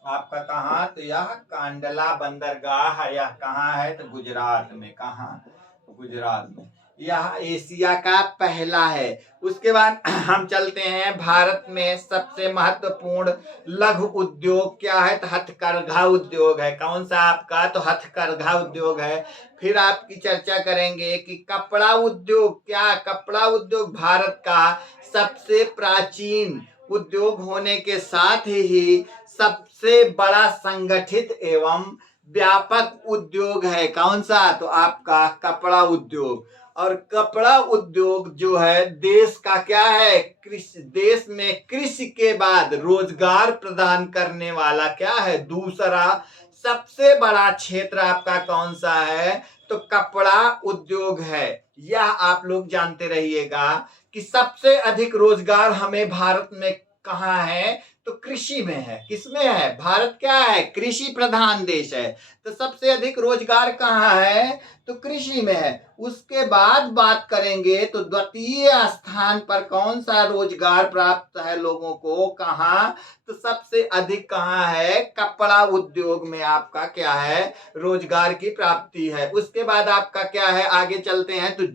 आपका कहाँ? तो यह कांडला बंदरगाह है। यह कहाँ है? तो गुजरात में। कहाँ? गुजरात में। यह एशिया का पहला है। उसके बाद हम चलते हैं, भारत में सबसे महत्वपूर्ण लघु उद्योग क्या है? तो हथकरघा उद्योग है। कौन सा आपका? तो हथकरघा उद्योग है। फिर आपकी चर्चा करेंगे कि कपड़ा उद्योग। क्या? कपड़ा उद्योग भारत का सबसे प्राचीन उद्योग होने के साथ ही सबसे बड़ा संगठित एवं व्यापक उद्योग है। कौन सा? तो आपका कपड़ा उद्योग। और कपड़ा उद्योग जो है देश का क्या है? कृषि, देश में कृषि के बाद रोजगार प्रदान करने वाला क्या है? दूसरा सबसे बड़ा क्षेत्र आपका कौन सा है? तो कपड़ा उद्योग है। यह आप लोग जानते रहिएगा कि सबसे अधिक रोजगार हमें भारत में कहाँ है? तो कृषि में है। किसमें है? भारत क्या है? कृषि प्रधान देश है। तो सबसे अधिक रोजगार कहाँ है? तो कृषि में है। उसके बाद बात करेंगे तो द्वितीय स्थान पर कौन सा रोजगार प्राप्त है लोगों को? कहाँ? तो सबसे अधिक कहाँ है? कपड़ा उद्योग में आपका क्या है? रोजगार की प्राप्ति है। उसके बाद आपका क्या है? आगे चलते हैं तो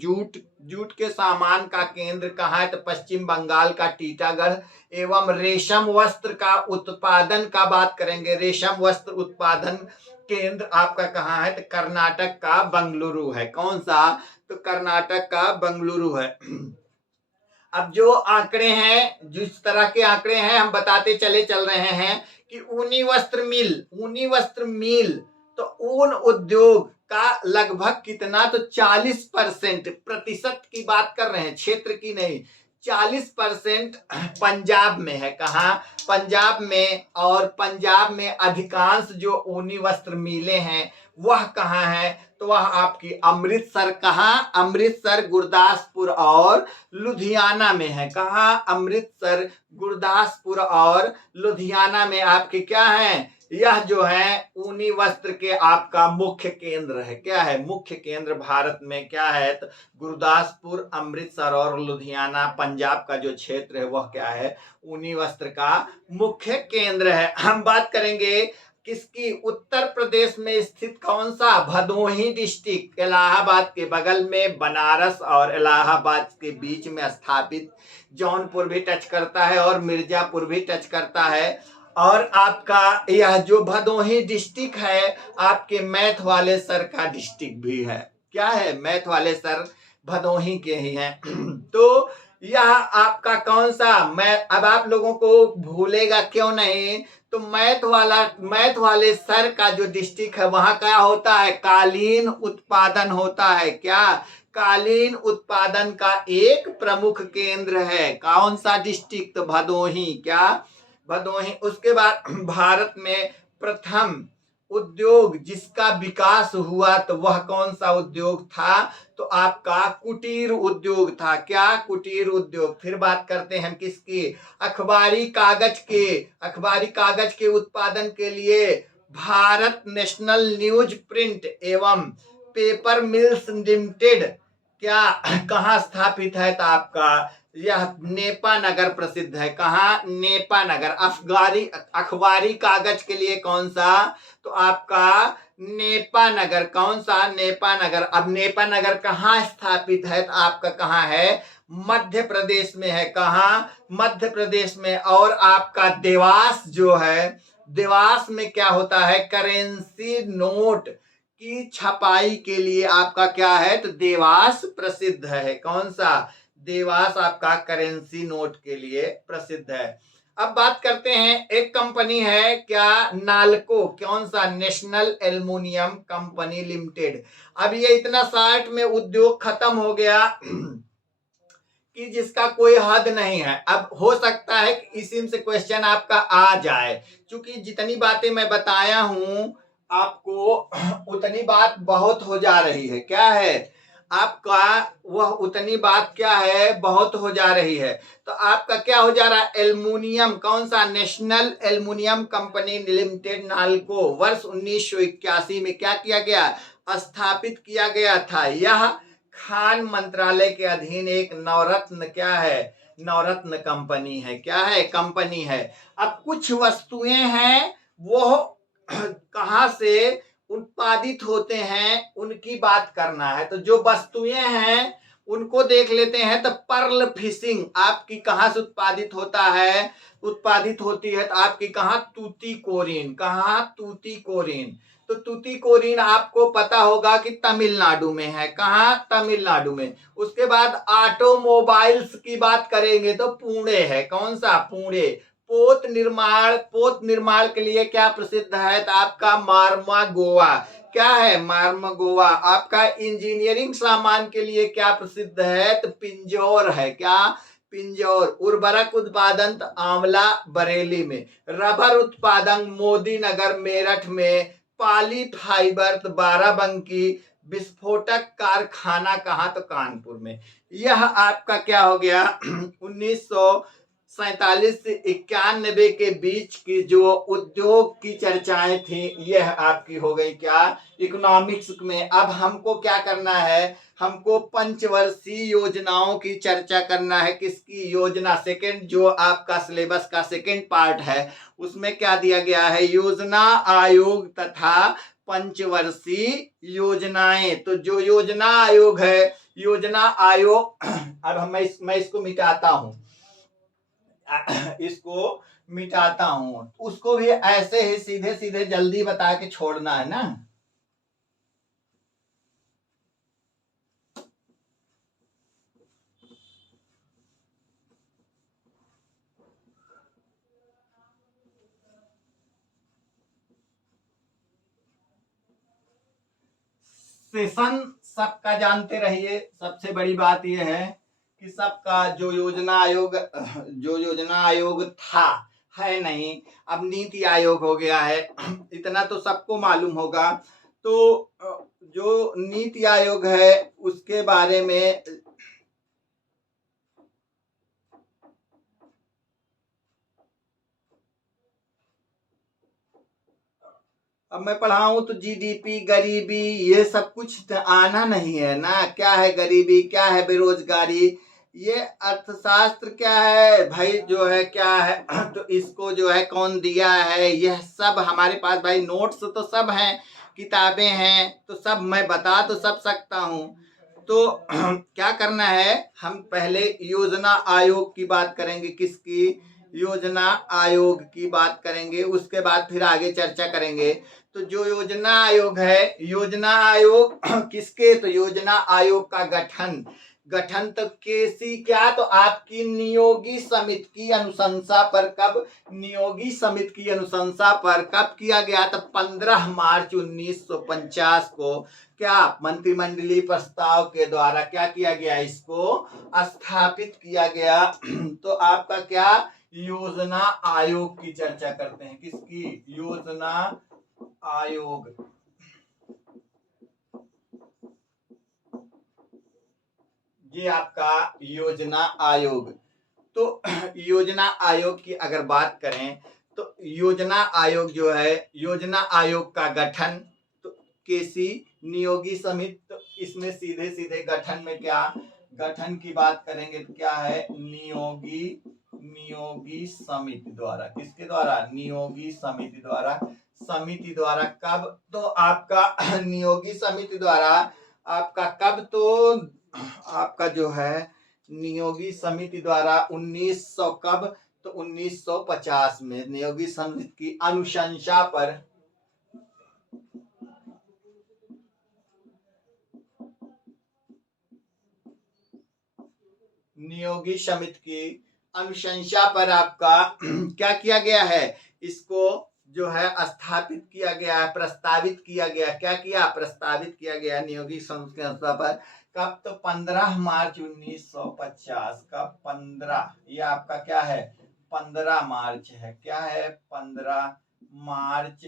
जूट के सामान का केंद्र कहाँ है? तो पश्चिम बंगाल का टीटागढ़। एवं रेशम वस्त्र का उत्पादन का बात करेंगे, रेशम वस्त्र उत्पादन केंद्र आपका कहाँ है? तो कर्नाटक का बंगलुरु है। कौन सा? तो कर्नाटक का बंगलुरु है। अब जो आंकड़े हैं, जिस तरह के आंकड़े हैं हम बताते चल रहे हैं कि ऊनी वस्त्र मिल, तो ऊन उद्योग का लगभग कितना? तो 40% प्रतिशत की बात कर रहे हैं, क्षेत्र की नहीं। 40% पंजाब में है। कहाँ? पंजाब में। और पंजाब में अधिकांश जो ऊनी वस्त्र मिलें हैं वह कहाँ है? तो वह आपकी अमृतसर। कहाँ? अमृतसर, गुरदासपुर और लुधियाना में है। कहाँ? अमृतसर, गुरदासपुर और लुधियाना में आपके क्या है? यह जो है ऊनी वस्त्र के आपका मुख्य केंद्र है। क्या है? मुख्य केंद्र भारत में क्या है? तो गुरदासपुर, अमृतसर और लुधियाना, पंजाब का जो क्षेत्र है वह क्या है? ऊनी वस्त्र का मुख्य केंद्र है। हम बात करेंगे किसकी? उत्तर प्रदेश में स्थित कौन सा? भदोही डिस्ट्रिक्ट, इलाहाबाद के बगल में, बनारस और इलाहाबाद के बीच में स्थापित। जौनपुर भी टच करता है और मिर्जापुर भी टच करता है। और आपका यह जो भदोही डिस्ट्रिक्ट है आपके मैथ वाले सर का डिस्ट्रिक्ट भी है। क्या है? मैथ वाले सर भदोही के ही हैं। तो यह आपका कौन सा, मैं अब आप लोगों को भूलेगा क्यों नहीं, तो मैथ वाले सर का जो डिस्ट्रिक्ट है वहां क्या होता है, कालीन उत्पादन होता है। क्या, कालीन उत्पादन का एक प्रमुख केंद्र है। कौन सा डिस्ट्रिक्ट, तो भदोही। क्या, भदोही। उसके बाद भारत में प्रथम उद्योग जिसका विकास हुआ तो वह कौन सा उद्योग था, तो आपका कुटीर उद्योग था। क्या, कुटीर उद्योग। फिर बात करते हैं किसकी, अखबारी कागज के उत्पादन के लिए भारत नेशनल न्यूज प्रिंट एवं पेपर मिल्स लिमिटेड क्या कहाँ स्थापित है, तो आपका यह नेपा नगर प्रसिद्ध है। कहाँ, नेपा नगर। अखबारी कागज के लिए कौन सा, तो आपका नेपा नगर। कौन सा, नेपा नगर। अब नेपा नगर कहाँ स्थापित है, तो आपका कहाँ है, मध्य प्रदेश में है। कहाँ, मध्य प्रदेश में। और आपका देवास जो है, देवास में क्या होता है, करेंसी नोट की छपाई के लिए आपका क्या है, तो देवास प्रसिद्ध है। कौन सा, देवास आपका करेंसी नोट के लिए प्रसिद्ध है। अब बात करते हैं, एक कंपनी है क्या, नालको। कौन सा, नेशनल एल्युमिनियम कंपनी लिमिटेड। अब ये इतना 60 में उद्योग खत्म हो गया कि जिसका कोई हद नहीं है। अब हो सकता है कि इसी से क्वेश्चन आपका आ जाए, क्योंकि जितनी बातें मैं बताया हूं आपको उतनी बात बहुत हो जा रही है। क्या है आपका, वह उतनी बात क्या है, बहुत हो जा रही है। तो आपका क्या हो जा रहा है, एल्युमिनियम। कौन सा, national aluminium company limited NALCO वर्ष 1981 में क्या किया गया, स्थापित किया गया था। यह खान मंत्रालय के अधीन एक नवरत्न क्या है, नवरत्न कंपनी है। क्या है, कंपनी है। अब कुछ वस्तुएं हैं वो कहां से उत्पादित होते हैं उनकी बात करना है। तो जो वस्तुएं हैं उनको देख लेते हैं। तो पर्ल फिशिंग आपकी कहां से उत्पादित होता है, उत्पादित होती है तो आपकी कहां, तूतीकोरिन। कहां, तूतीकोरिन। तो तूतीकोरिन आपको पता होगा कि तमिलनाडु में है। कहां, तमिलनाडु में। उसके बाद ऑटोमोबाइल्स की बात करेंगे तो पुणे है। कौन सा, पुणे। पोत निर्माण के लिए क्या प्रसिद्ध है, तो आपका मार्मा गोवा। क्या है, मार्मा गोवा। आपका इंजीनियरिंग सामान के लिए क्या प्रसिद्ध है, तो पिंजौर है। क्या, पिंजौर। उर्वरक उत्पादन तो आंवला बरेली में। रबर उत्पादन मोदी नगर मेरठ में। पाली फाइबर तो बाराबंकी। विस्फोटक कारखाना कहां, तो कानपुर में। यह आपका क्या हो गया 1947 से 91 के बीच की जो उद्योग की चर्चाएं थी, यह आपकी हो गई क्या, इकोनॉमिक्स में। अब हमको क्या करना है, हमको पंचवर्षीय योजनाओं की चर्चा करना है। किसकी योजना, सेकंड जो आपका सिलेबस का सेकंड पार्ट है उसमें क्या दिया गया है, योजना आयोग तथा पंचवर्षीय योजनाएं। तो जो योजना आयोग है, योजना आयोग अब मैं इसको मिटाता हूं, इसको मिटाता हूं। उसको भी ऐसे ही सीधे सीधे जल्दी बता के छोड़ना है ना। सेशन सबका जानते रहिए। सबसे बड़ी बात यह है कि सबका जो योजना आयोग था, है नहीं, अब नीति आयोग हो गया है, इतना तो सबको मालूम होगा। तो जो नीति आयोग है उसके बारे में अब मैं पढ़ाऊं तो जीडीपी, गरीबी, ये सब कुछ आना नहीं है ना। क्या है गरीबी, क्या है बेरोजगारी, ये अर्थशास्त्र क्या है भाई, जो है क्या है तो इसको जो है कौन दिया है, यह सब हमारे पास भाई नोट्स तो सब हैं, किताबें हैं, तो सब मैं बता तो सब सकता हूं। तो क्या करना है, हम पहले योजना आयोग की बात करेंगे। किसकी, योजना आयोग की बात करेंगे। उसके बाद फिर आगे चर्चा करेंगे। तो जो योजना आयोग है, योजना आयोग किसके, तो योजना आयोग का गठन गठन तो केसी क्या, तो आपकी नियोगी समिति की अनुशंसा पर कब, नियोगी समिति की अनुशंसा पर कब किया गया, तो 15 मार्च 1950 को क्या मंत्रिमंडलीय प्रस्ताव के द्वारा क्या किया गया, इसको स्थापित किया गया। तो आपका क्या, योजना आयोग की चर्चा करते हैं, किसकी, योजना आयोग। ये आपका योजना आयोग। तो योजना आयोग की अगर बात करें तो योजना आयोग जो है, योजना आयोग का गठन तो केसी नियोगी समिति, तो इसमें सीधे सीधे गठन में क्या, गठन की बात करेंगे तो क्या है, नियोगी समिति द्वारा, किसके द्वारा, नियोगी समिति द्वारा, समिति द्वारा कब, तो आपका नियोगी समिति द्वारा आपका कब, तो आपका जो है नियोगी समिति द्वारा 1900 कब, तो 1950 में नियोगी समिति की अनुशंसा पर, नियोगी समिति की अनुशंसा पर आपका क्या किया गया है, इसको जो है स्थापित किया गया है, प्रस्तावित किया गया, क्या किया, प्रस्तावित किया गया नियोगी समिति की अनुशंसा पर कब, तो 15 मार्च 1950 का 15, ये आपका क्या है, 15 मार्च है, क्या है, 15 मार्च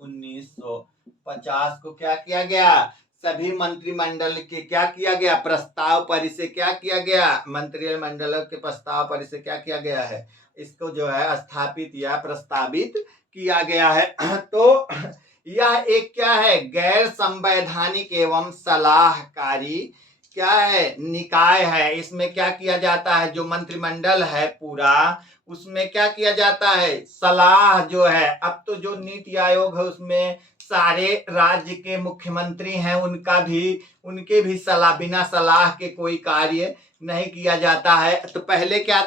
1950 को क्या किया गया, सभी मंत्रिमंडल के क्या किया गया, प्रस्ताव पर इसे क्या किया गया, मंत्रिमंडल के प्रस्ताव पर इसे क्या किया गया है, इसको जो है स्थापित या प्रस्तावित किया गया है। तो यह एक क्या है, गैर संवैधानिक एवं सलाहकारी क्या है, निकाय है। इसमें क्या किया जाता है, जो मंत्रिमंडल है पूरा, उसमें क्या किया जाता है, सलाह जो है, अब तो जो नीति आयोग है उसमें सारे राज्य के मुख्यमंत्री हैं, उनके भी सलाह, बिना सलाह के कोई कार्य नहीं किया जाता है। तो पहले क्या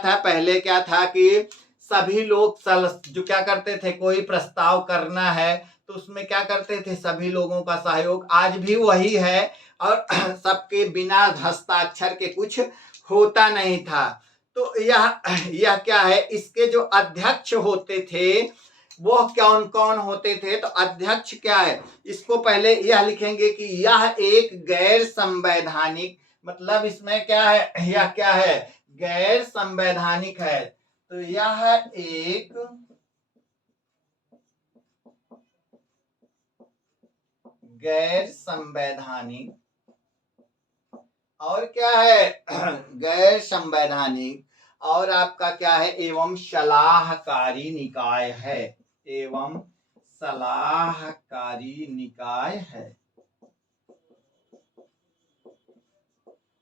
था कि सभी लोग जो क्या करते थे, कोई प्रस्ताव करना है तो उसमें क्या करते थे, सभी लोगों का सहयोग, आज भी वही है, और सबके बिना हस्ताक्षर के कुछ होता नहीं था। तो यह क्या है, इसके जो अध्यक्ष होते थे वो कौन कौन होते थे, तो अध्यक्ष क्या है, इसको पहले यह लिखेंगे कि यह एक गैर संवैधानिक, मतलब इसमें क्या है, यह क्या है, गैर संवैधानिक है। तो यह एक गैर संवैधानिक, और क्या है, गैर संवैधानिक, और आपका क्या है, एवं सलाहकारी निकाय है, एवं सलाहकारी निकाय है।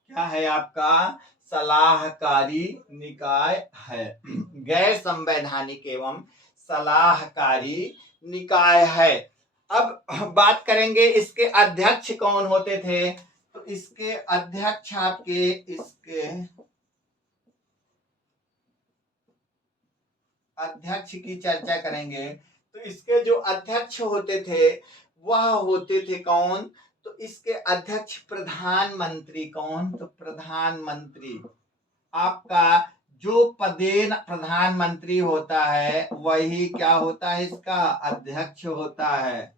क्या है आपका, सलाहकारी निकाय है, गैर संवैधानिक एवं सलाहकारी निकाय है। अब बात करेंगे इसके अध्यक्ष कौन होते थे, तो इसके अध्यक्ष आपके, इसके अध्यक्ष की चर्चा करेंगे तो इसके जो अध्यक्ष होते थे वह होते थे कौन, तो इसके अध्यक्ष प्रधानमंत्री, कौन, तो प्रधानमंत्री। आपका जो पदेन प्रधानमंत्री होता है वही क्या होता है, इसका अध्यक्ष होता है,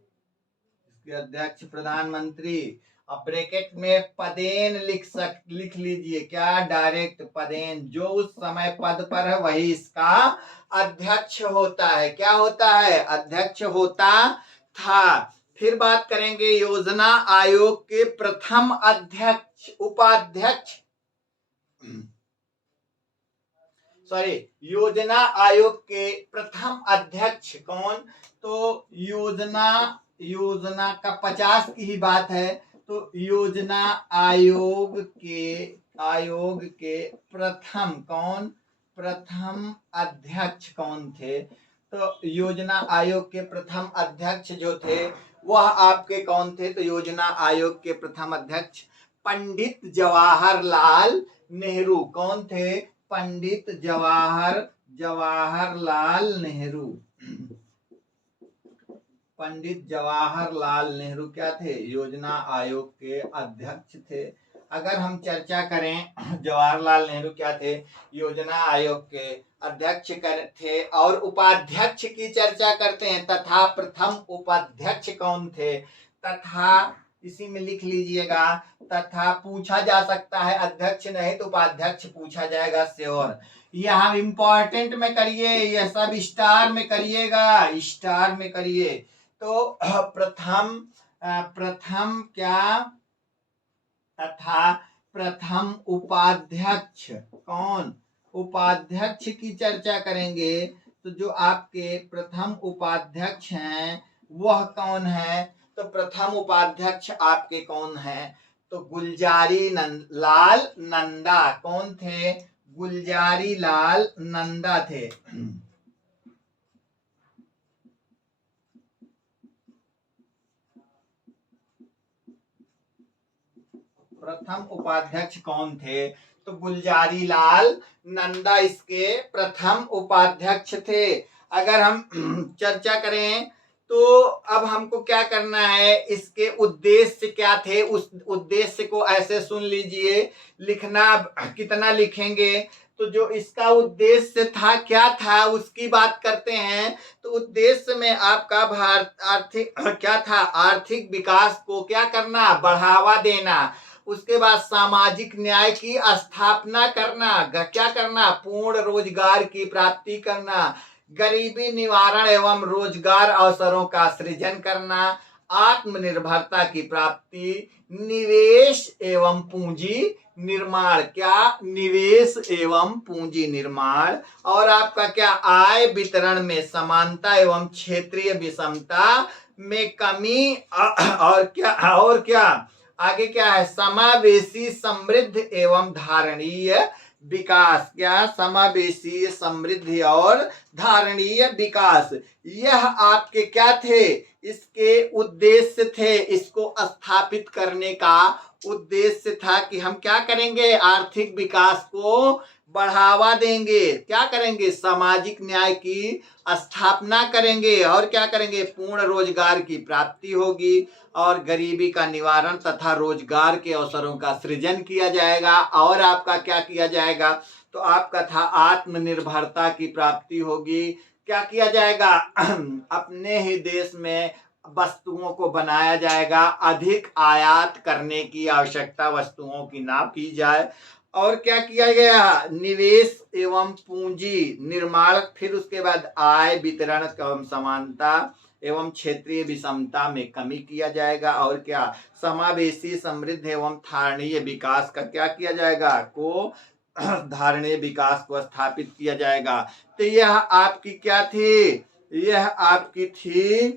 इसके अध्यक्ष प्रधानमंत्री। अब ब्रैकेट में पदेन लिख लीजिए, क्या, डायरेक्ट पदेन, जो उस समय पद पर है वही इसका अध्यक्ष होता है, क्या होता है, अध्यक्ष होता था। फिर बात करेंगे योजना आयोग के प्रथम अध्यक्ष, उपाध्यक्ष, योजना आयोग के प्रथम अध्यक्ष कौन, तो योजना का 50 की ही बात है, तो योजना आयोग के प्रथम कौन, प्रथम अध्यक्ष कौन थे, तो योजना आयोग के प्रथम अध्यक्ष जो थे वह आपके कौन थे, तो योजना आयोग के प्रथम अध्यक्ष पंडित जवाहरलाल नेहरू, कौन थे, पंडित जवाहरलाल नेहरू। पंडित जवाहरलाल नेहरू क्या थे, योजना आयोग के अध्यक्ष थे। अगर हम चर्चा करें, जवाहरलाल नेहरू क्या थे, योजना आयोग के अध्यक्ष थे और उपाध्यक्ष की चर्चा करते हैं, तथा प्रथम उपाध्यक्ष कौन थे, तथा इसी में लिख लीजिएगा, तथा पूछा जा सकता है, अध्यक्ष नहीं तो उपाध्यक्ष पूछा जाएगा श्योर। यहाँ इंपॉर्टेंट में करिए, यह सब स्टार में करिएगा, स्टार में करिए। तो प्रथम क्या, तथा प्रथम उपाध्यक्ष कौन, उपाध्यक्ष की चर्चा करेंगे। तो जो आपके प्रथम उपाध्यक्ष हैं वह कौन है, तो प्रथम उपाध्यक्ष आपके कौन है, तो गुलजारी लाल नंदा। कौन थे, गुलजारी लाल नंदा थे। प्रथम उपाध्यक्ष कौन थे, तो गुलजारी लाल नंदा इसके प्रथम उपाध्यक्ष थे। अगर हम चर्चा करें तो अब हमको क्या करना है, इसके उद्देश्य क्या थे, उस उद्देश्य को ऐसे सुन लीजिए, लिखना कितना लिखेंगे, तो जो इसका उद्देश्य था क्या था उसकी बात करते हैं। तो उद्देश्य में आपका भारत आर्थिक क्या था, आर्थिक विकास को क्या करना, बढ़ावा देना। उसके बाद सामाजिक न्याय की स्थापना करना, क्या करना, पूर्ण रोजगार की प्राप्ति करना, गरीबी निवारण एवं रोजगार अवसरों का सृजन करना, आत्मनिर्भरता की प्राप्ति, निवेश एवं पूंजी निर्माण, क्या, निवेश एवं पूंजी निर्माण, और आपका क्या, आय वितरण में समानता एवं क्षेत्रीय विषमता में कमी, और क्या आगे क्या है, समावेशी समृद्ध एवं धारणीय विकास, क्या, समावेशी समृद्धि और धारणीय विकास, यह आपके क्या थे, इसके उद्देश्य थे। इसको स्थापित करने का उद्देश्य था कि हम क्या करेंगे, आर्थिक विकास को बढ़ावा देंगे, क्या करेंगे, सामाजिक न्याय की स्थापना करेंगे, और क्या करेंगे, पूर्ण रोजगार की प्राप्ति होगी, और गरीबी का निवारण तथा रोजगार के अवसरों का सृजन किया जाएगा, और आपका क्या किया जाएगा, तो आपका था आत्मनिर्भरता की प्राप्ति होगी। क्या किया जाएगा, अपने ही देश में वस्तुओं को बनाया जाएगा, अधिक आयात करने की आवश्यकता वस्तुओं की ना की जाए, और क्या किया गया, निवेश एवं पूंजी निर्माण, फिर उसके बाद आय वितरण एवं समानता एवं क्षेत्रीय विषमता में कमी किया जाएगा, और क्या, समावेशी समृद्ध एवं धारणीय विकास का क्या किया जाएगा, को धारणीय विकास को स्थापित किया जाएगा। तो यह आपकी क्या थी, यह आपकी थी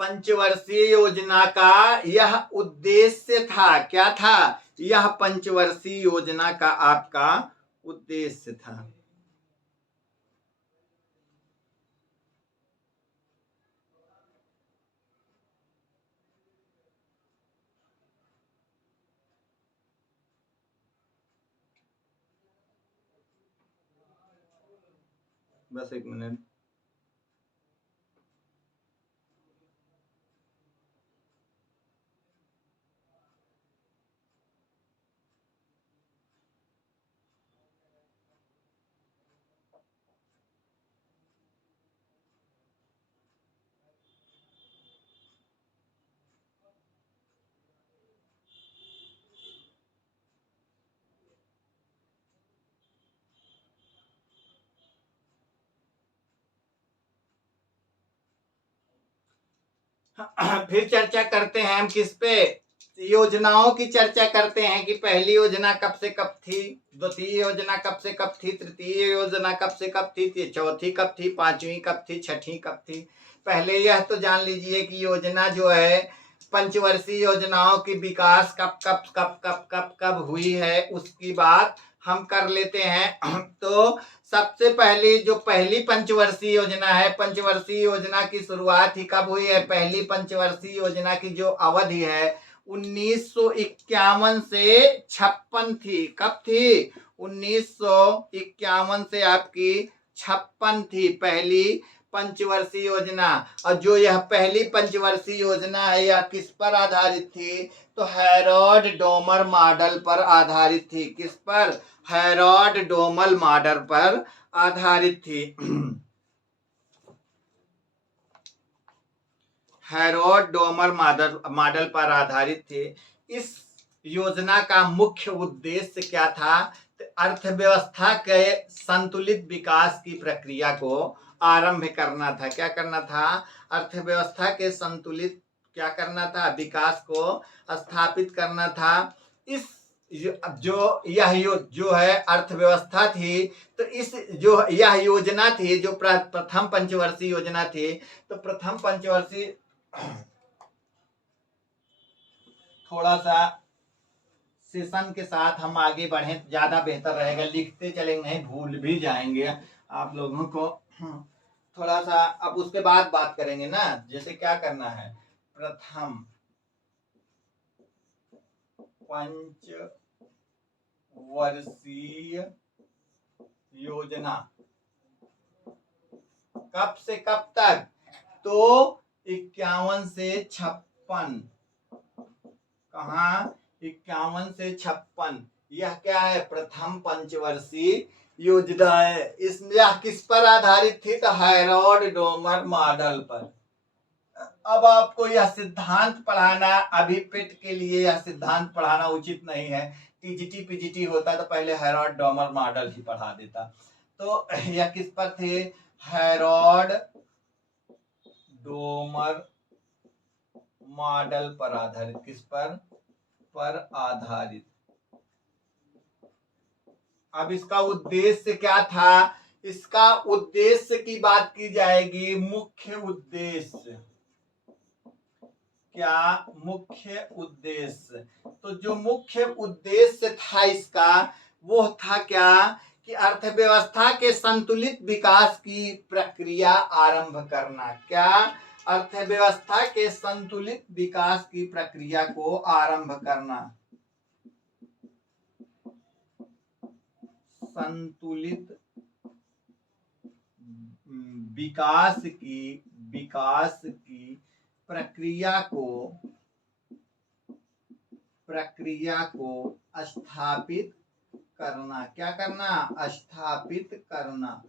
पंचवर्षीय योजना का यह उद्देश्य था। क्या था, यह पंचवर्षीय योजना का आपका उद्देश्य था। बस एक मिनट। फिर चर्चा करते हैं हम किस पे, योजनाओं की चर्चा करते हैं कि पहली योजना कब से कब थी, द्वितीय योजना कब से कब थी, तृतीय योजना कब से कब थी, चौथी कब थी, पांचवी कब थी, छठी कब थी। पहले यह तो जान लीजिए कि योजना जो है, पंचवर्षीय योजनाओं की विकास कब कब कब कब कब कब हुई है उसकी बात हम कर लेते हैं। तो सबसे पहली जो पहली पंचवर्षीय योजना है, पंचवर्षीय योजना की शुरुआत ही कब हुई है, पहली पंचवर्षीय योजना की जो अवधि है 1951 से 56 थी। कब थी, 1951 से आपकी 56 थी पहली पंचवर्षीय योजना। और जो यह पहली पंचवर्षीय योजना है यह किस पर आधारित थी? तो हैरोल्ड डोमर मॉडल पर आधारित थी। किस पर? हैरोल्ड डोमर मॉडल पर आधारित थी। हैरोल्ड डोमर मॉडल पर आधारित थे। इस योजना का मुख्य उद्देश्य क्या था? अर्थव्यवस्था के संतुलित विकास की प्रक्रिया को आरंभ करना था। क्या करना था? अर्थव्यवस्था के संतुलित क्या करना था? विकास को स्थापित करना था। इस जो है अर्थव्यवस्था थी, तो इस जो यह योजना थी, जो प्रथम पंचवर्षीय योजना थी, तो प्रथम पंचवर्षीय थोड़ा सा सेशन के साथ हम आगे बढ़े ज्यादा बेहतर रहेगा। लिखते चलेंगे, नहीं भूल भी जाएंगे आप लोगों को। थोड़ा सा अब उसके बाद बात करेंगे ना, जैसे क्या करना है। प्रथम पंचवर्षीय योजना कब से कब तक? तो 51 से 56। कहाँ? 51 से 56। यह क्या है? प्रथम पंचवर्षीय योजना है। इसमें यह किस पर आधारित थी? तो हैरोल्ड डोमर मॉडल पर। अब आपको यह सिद्धांत पढ़ाना, अभी पेट के लिए यह सिद्धांत पढ़ाना उचित नहीं है। टीजीटी पीजीटी होता तो पहले हैरोल्ड डोमर मॉडल ही पढ़ा देता। तो यह किस पर थे? हैरोल्ड डोमर मॉडल पर आधारित। किस पर आधारित। अब इसका उद्देश्य क्या था? इसका उद्देश्य की बात की जाएगी। मुख्य उद्देश्य क्या? मुख्य उद्देश्य। तो जो मुख्य उद्देश्य था इसका, वो था क्या? कि अर्थव्यवस्था के संतुलित विकास की प्रक्रिया आरंभ करना। क्या? अर्थव्यवस्था के संतुलित विकास की प्रक्रिया को आरंभ करना। संतुलित विकास की प्रक्रिया को स्थापित करना। क्या करना? स्थापित करना।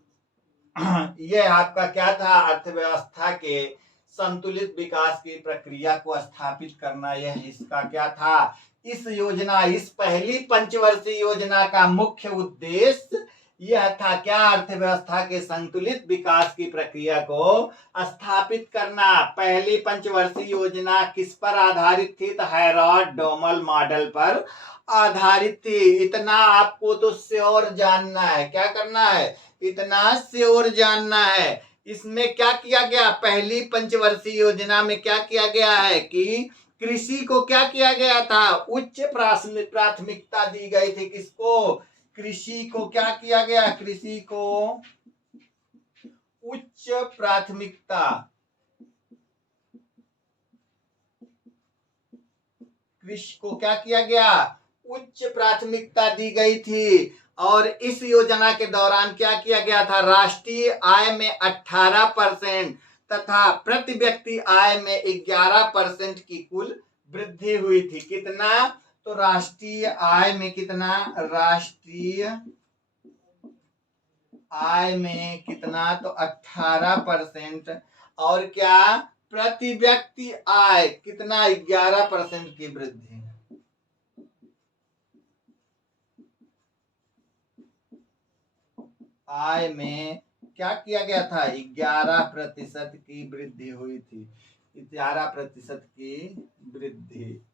यह आपका क्या था? अर्थव्यवस्था के संतुलित विकास की प्रक्रिया को स्थापित करना। यह इसका क्या था? इस योजना, इस पहली पंचवर्षीय योजना का मुख्य उद्देश्य यह था। क्या? अर्थव्यवस्था के संतुलित विकास की प्रक्रिया को स्थापित करना। पहली पंचवर्षीय योजना किस पर आधारित थी? तो हैरोल्ड डोमर मॉडल पर आधारित थी। इतना आपको तो श्योर जानना है। क्या करना है? इतना श्योर जानना है। इसमें क्या किया गया? पहली पंचवर्षीय योजना में क्या किया गया है कि कृषि को क्या किया गया था? उच्च प्राथमिकता दी गई थी। किसको? कृषि को क्या किया गया? कृषि को उच्च प्राथमिकता। कृषि को क्या किया गया? उच्च प्राथमिकता दी गई थी। और इस योजना के दौरान क्या किया गया था? राष्ट्रीय आय में 18% तथा प्रति व्यक्ति आय में 11% की कुल वृद्धि हुई थी। कितना? तो राष्ट्रीय आय में कितना? राष्ट्रीय आय में कितना? तो 18%। और क्या? प्रति व्यक्ति आय कितना? 11% की वृद्धि। आय में क्या किया गया था? 11% की वृद्धि हुई थी। 11% की वृद्धि।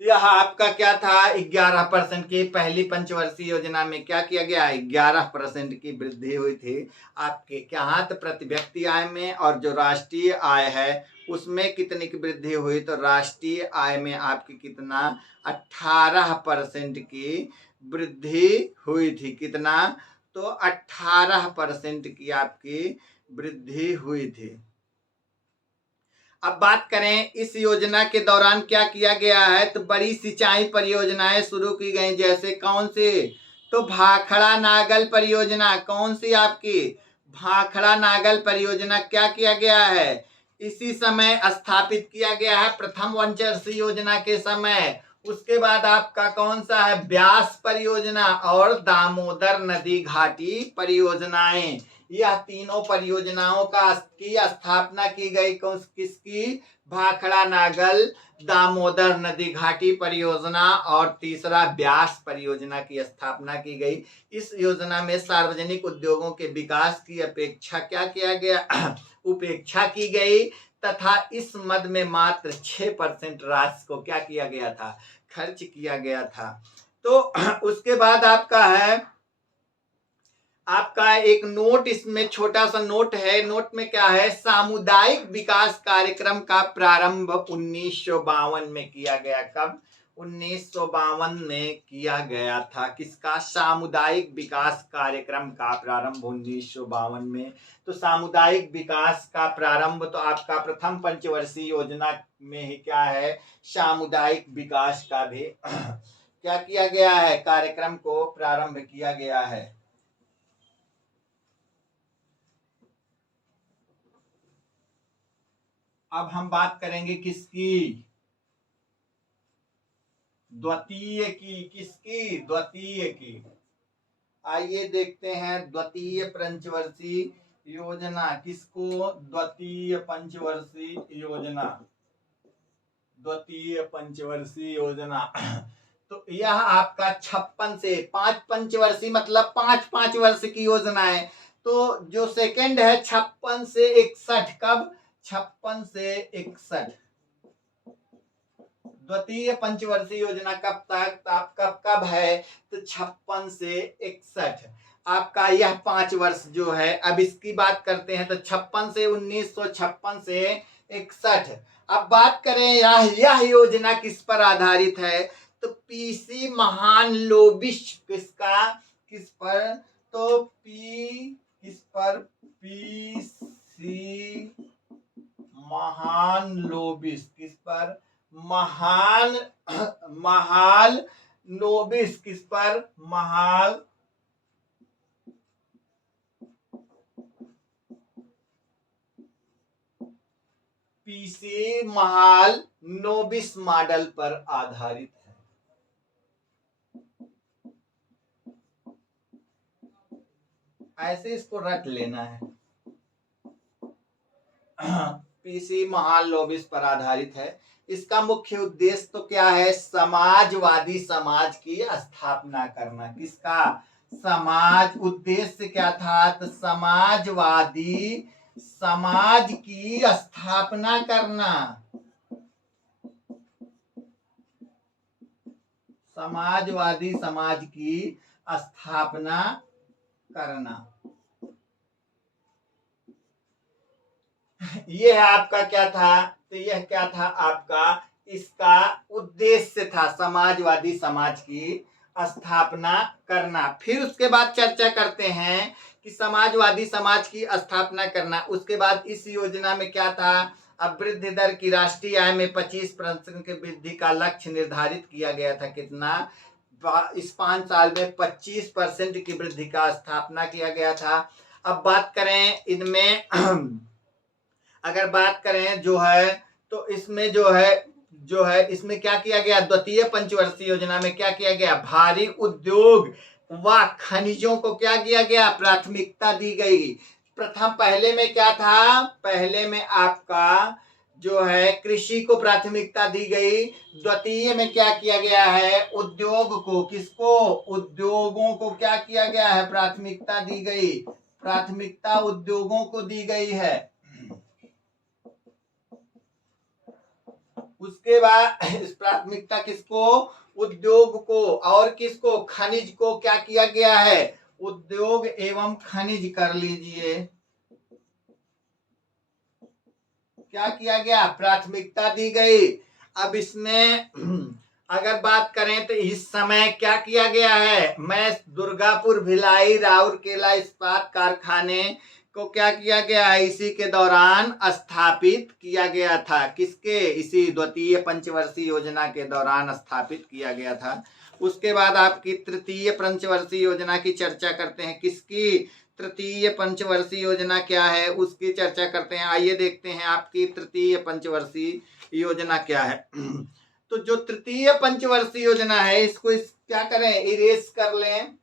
यह आपका क्या था? 11% की पहली पंचवर्षीय योजना में क्या किया गया? 11% की वृद्धि हुई थी आपके क्या? तो प्रति व्यक्ति आय में। और जो राष्ट्रीय आय है उसमें कितनी की वृद्धि हुई? तो राष्ट्रीय आय में आपकी कितना? 18% की वृद्धि हुई थी। कितना? तो 18% की आपकी वृद्धि हुई थी। अब बात करें इस योजना के दौरान क्या किया गया है? तो बड़ी सिंचाई परियोजनाएं शुरू की गई। जैसे कौन सी? तो भाखड़ा नागल परियोजना। कौन सी आपकी? भाखड़ा नागल परियोजना क्या किया गया है, इसी समय स्थापित किया गया है, प्रथम पंचवर्षीय योजना के समय। उसके बाद आपका कौन सा है, ब्यास परियोजना और दामोदर नदी घाटी परियोजनाएं। यह तीनों परियोजनाओं की स्थापना की गई किसकी, भाखड़ा नागल, दामोदर नदी घाटी परियोजना और तीसरा ब्यास परियोजना की स्थापना की गई। इस योजना में सार्वजनिक उद्योगों के विकास की अपेक्षा क्या किया गया, उपेक्षा की गई तथा इस मद में मात्र 6% राशि को क्या किया गया था, खर्च किया गया था। तो उसके बाद आपका एक नोट, इसमें छोटा सा नोट है। नोट में क्या है, सामुदायिक विकास कार्यक्रम का प्रारंभ 1952 में किया गया। कब, 1952 में किया गया था। किसका, सामुदायिक विकास कार्यक्रम का प्रारंभ 1952 में। तो सामुदायिक विकास का प्रारंभ तो आपका प्रथम पंचवर्षीय योजना में ही क्या है, सामुदायिक विकास का भी क्या किया गया है, कार्यक्रम को प्रारंभ किया गया है। अब हम बात करेंगे किसकी, द्वितीय की। किसकी, द्वितीय की। आइए देखते हैं द्वितीय पंचवर्षीय योजना किसको, द्वितीय पंचवर्षीय योजना, द्वितीय पंचवर्षीय योजना। तो यह आपका 56 से 5 पंचवर्षीय मतलब 5-5 वर्ष की योजना है। तो जो सेकंड है 56 से 61, कब, 56 से 61 द्वितीय पंचवर्षीय योजना कब तक, आपका कब है, तो 56 से 61 आपका यह 5 वर्ष जो है। अब इसकी बात करते हैं तो 56 से 1956 से 61। अब बात करें यह योजना किस पर आधारित है, तो पीसी महालनोबिस किसका, किस पर, तो किस पर, पीसी महालनोबिस, किस पर, महालनोबिस, किस पर, पीसी महालनोबिस मॉडल पर आधारित है। ऐसे इसको रट लेना है। पीसी महालनोबिस पर आधारित है। इसका मुख्य उद्देश्य तो क्या है, समाजवादी समाज की स्थापना करना। किसका, समाज, उद्देश्य क्या था, तो समाजवादी समाज की स्थापना करना, समाजवादी समाज की स्थापना करना। ये है आपका क्या था, तो यह क्या था आपका, इसका उद्देश्य था समाजवादी समाज की स्थापना करना। फिर उसके बाद चर्चा करते हैं कि समाजवादी समाज की स्थापना करना, उसके बाद इस योजना में क्या था, अब वृद्धि दर की राष्ट्रीय आय में 25% की वृद्धि का लक्ष्य निर्धारित किया गया था। कितना, इस 5 साल में 25% की वृद्धि का स्थापना किया गया था। अब बात करें इनमें अगर बात करें जो है, तो इसमें जो है इसमें क्या किया गया, द्वितीय पंचवर्षीय योजना में क्या किया गया, भारी उद्योग व खनिजों को क्या किया गया, प्राथमिकता दी गई। पहले में क्या था, पहले में आपका जो है कृषि को प्राथमिकता दी गई। द्वितीय में क्या किया गया है, उद्योग को, किसको, उद्योगों को क्या किया गया है, प्राथमिकता दी गई। प्राथमिकता उद्योगों को दी गई है। उसके बाद इस प्राथमिकता किसको, उद्योग को, और किसको, खनिज को क्या किया गया है, उद्योग एवं खनिज कर लीजिए, क्या किया गया, प्राथमिकता दी गई। अब इसमें अगर बात करें तो इस समय क्या किया गया है, मैं दुर्गापुर, भिलाई, राउरकेला इस्पात कारखाने को क्या किया गया है, इसी के दौरान स्थापित किया गया था। किसके, इसी द्वितीय पंचवर्षीय योजना के दौरान स्थापित किया गया था। उसके बाद आपकी तृतीय पंचवर्षीय योजना की चर्चा करते हैं। किसकी, तृतीय पंचवर्षीय योजना क्या है उसकी चर्चा करते हैं। आइए देखते हैं आपकी तृतीय पंचवर्षीय योजना क्या है। तो जो तृतीय पंचवर्षीय योजना है इसको क्या करें, इरेज कर लें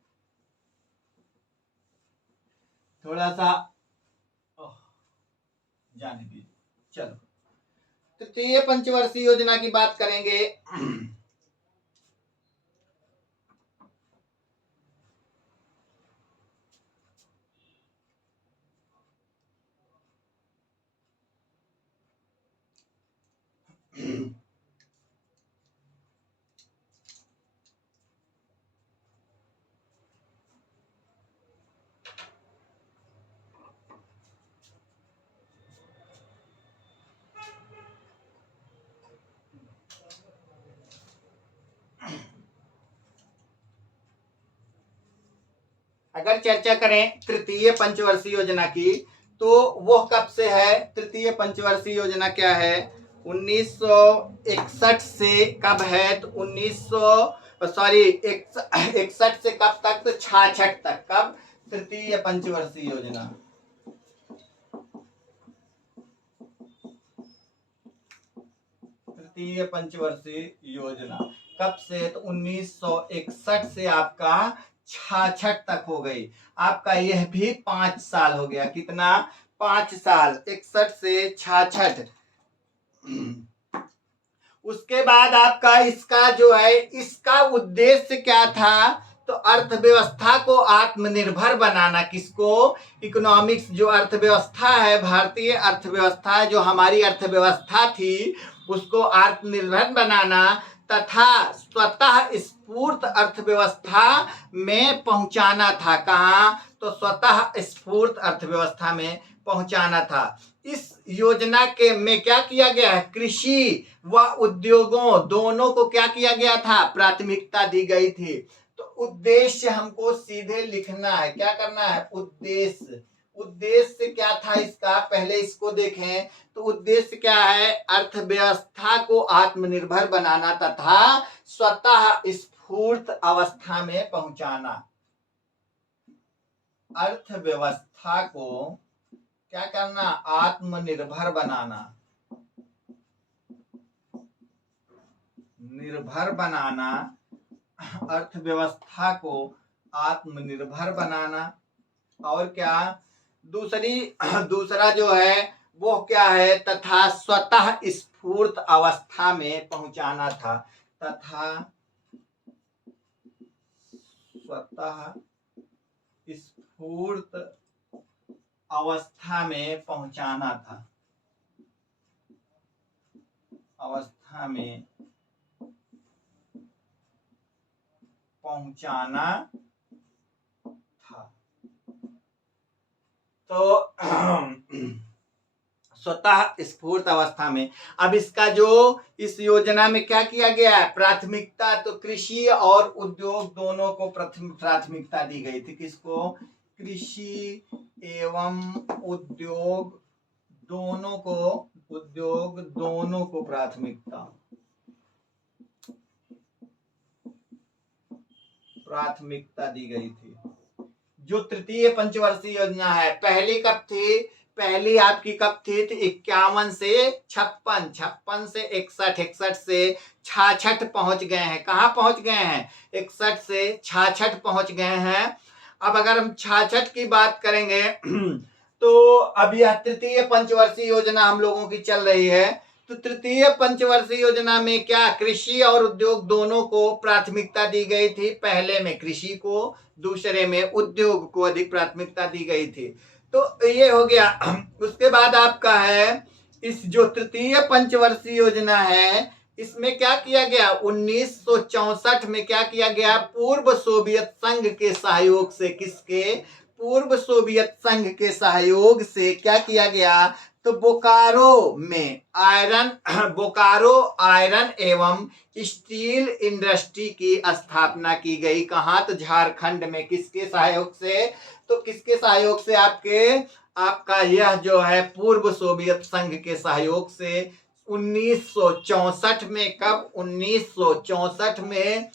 थोड़ा सा, जाने दीजिए। चलो तृतीय पंचवर्षीय योजना की बात करेंगे। अगर चर्चा करें तृतीय पंचवर्षीय योजना की तो वो कब से है, तृतीय पंचवर्षीय योजना क्या है, 1961 से कब है, तो 61 से कब तक, तो 66 तक। कब, तृतीय पंचवर्षीय योजना। तृतीय पंचवर्षीय योजना कब से, तो 1961 से आपका 66 तक हो गई। आपका यह भी 5 साल हो गया। कितना, 5 साल, 61 से 66। उसके बाद आपका इसका जो है, इसका उद्देश्य क्या था, तो अर्थव्यवस्था को आत्मनिर्भर बनाना। किसको, इकोनॉमिक्स, जो अर्थव्यवस्था है, भारतीय अर्थव्यवस्था, जो हमारी अर्थव्यवस्था थी उसको आत्मनिर्भर बनाना तथा स्वतः स्फूर्त अर्थव्यवस्था में पहुंचाना था। कहां, तो स्वतः स्फूर्त अर्थव्यवस्था में पहुंचाना था। इस योजना के में क्या किया गया है, कृषि व उद्योगों दोनों को क्या किया गया था, प्राथमिकता दी गई थी। तो उद्देश्य हमको सीधे लिखना है, क्या करना है, उद्देश्य। उद्देश्य क्या था इसका, पहले इसको देखें तो उद्देश्य क्या है, अर्थव्यवस्था को आत्मनिर्भर बनाना तथा स्वतः स्फूर्त अवस्था में पहुंचाना। अर्थव्यवस्था को क्या करना, आत्मनिर्भर बनाना, निर्भर बनाना, अर्थव्यवस्था को आत्मनिर्भर बनाना। और क्या, दूसरा जो है वो क्या है, तथा स्वतः स्फूर्त अवस्था में पहुंचाना था। तथा स्वतः स्फूर्त अवस्था में पहुंचाना था, अवस्था में पहुंचाना था। तो स्वतः स्फूर्त अवस्था में। अब इसका जो इस योजना में क्या किया गया है, प्राथमिकता, तो कृषि और उद्योग दोनों को प्राथमिकता दी गई थी। किसको, कृषि एवं उद्योग दोनों को प्राथमिकता दी गई थी। जो तृतीय पंचवर्षीय योजना है, पहली कब थी, पहली आपकी कब थी, 51 से 56, 56 से 61, 61 से 66 पहुंच गए हैं। कहां पहुंच गए हैं, 61 से 66 पहुंच गए हैं। अब अगर हम 66 की बात करेंगे तो अब यह तृतीय पंचवर्षीय योजना हम लोगों की चल रही है। तो तृतीय पंचवर्षीय योजना में क्या, कृषि और उद्योग दोनों को प्राथमिकता दी गई थी। पहले में कृषि को, दूसरे में उद्योग को अधिक प्राथमिकता दी गई थी। तो ये हो गया। उसके बाद आपका है, इस जो तृतीय पंचवर्षीय योजना है इसमें क्या किया गया, 1964 में क्या किया गया, पूर्व सोवियत संघ के सहयोग से, किसके, पूर्व सोवियत संघ के सहयोग से क्या किया गया, तो बोकारो आयरन एवं स्टील इंडस्ट्री की स्थापना की गई। कहां, तो झारखंड में। किसके सहयोग से, तो किसके सहयोग से, आपका यह जो है पूर्व सोवियत संघ के सहयोग से 1964 में। कब, 1964 में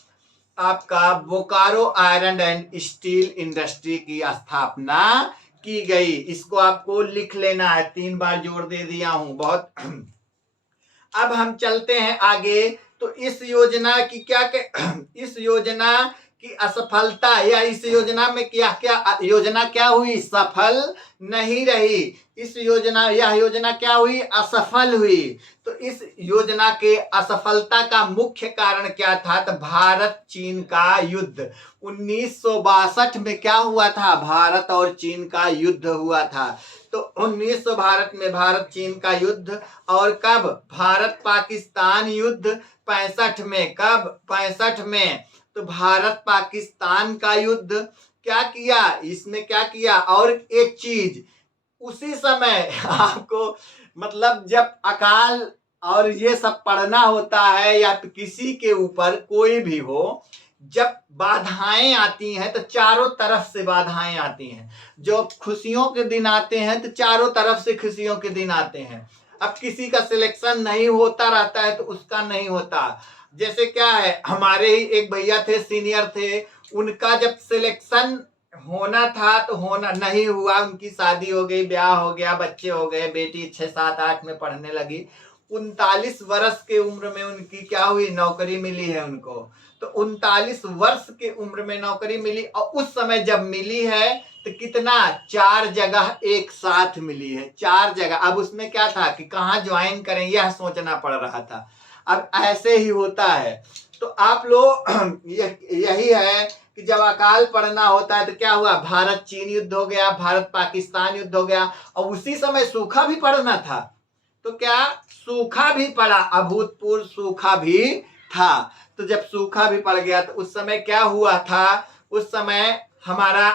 आपका Bokaro iron and steel industry की स्थापना की गई। इसको आपको लिख लेना है, 3 बार जोर दे दिया हूं बहुत। अब हम चलते हैं आगे। तो इस योजना की इस योजना की असफलता या इस योजना में क्या योजना क्या हुई, सफल नहीं रही। यह योजना क्या हुई, असफल हुई। तो इस योजना के असफलता का मुख्य कारण क्या था, तो भारत चीन का युद्ध। 1962 में क्या हुआ था, भारत और चीन का युद्ध हुआ था। तो 1900 भारत में भारत चीन का युद्ध। और कब, भारत पाकिस्तान युद्ध 65 में। कब, 65 में। तो भारत पाकिस्तान का युद्ध क्या किया, इसमें क्या किया। और एक चीज, उसी समय आपको मतलब जब अकाल और ये सब पढ़ना होता है या किसी के ऊपर कोई भी हो, जब बाधाएं आती हैं तो चारों तरफ से बाधाएं आती हैं। जो खुशियों के दिन आते हैं तो चारों तरफ से खुशियों के दिन आते हैं। अब किसी का सिलेक्शन नहीं होता रहता है तो उसका नहीं होता। जैसे क्या है, हमारे ही एक भैया थे, सीनियर थे, उनका जब सिलेक्शन होना था तो होना नहीं हुआ। उनकी शादी हो गई, ब्याह हो गया, बच्चे हो गए, बेटी 6, 7, 8 में पढ़ने लगी। 39 वर्ष के उम्र में उनकी क्या हुई, नौकरी मिली है उनको। तो 39 वर्ष के उम्र में नौकरी मिली। और उस समय जब मिली है तो कितना, 4 जगह एक साथ मिली है, 4 जगह। अब उसमें क्या था कि कहाँ ज्वाइन करें, यह सोचना पड़ रहा था। अब ऐसे ही होता है। तो आप लोग यही है कि जब अकाल पड़ना होता है तो क्या हुआ, भारत चीन युद्ध हो गया, भारत पाकिस्तान युद्ध हो गया। और उसी समय सूखा भी पड़ना था। तो क्या, सूखा भी पड़ा, अभूतपूर्व सूखा भी था। तो जब सूखा भी पड़ गया तो उस समय क्या हुआ था, उस समय हमारा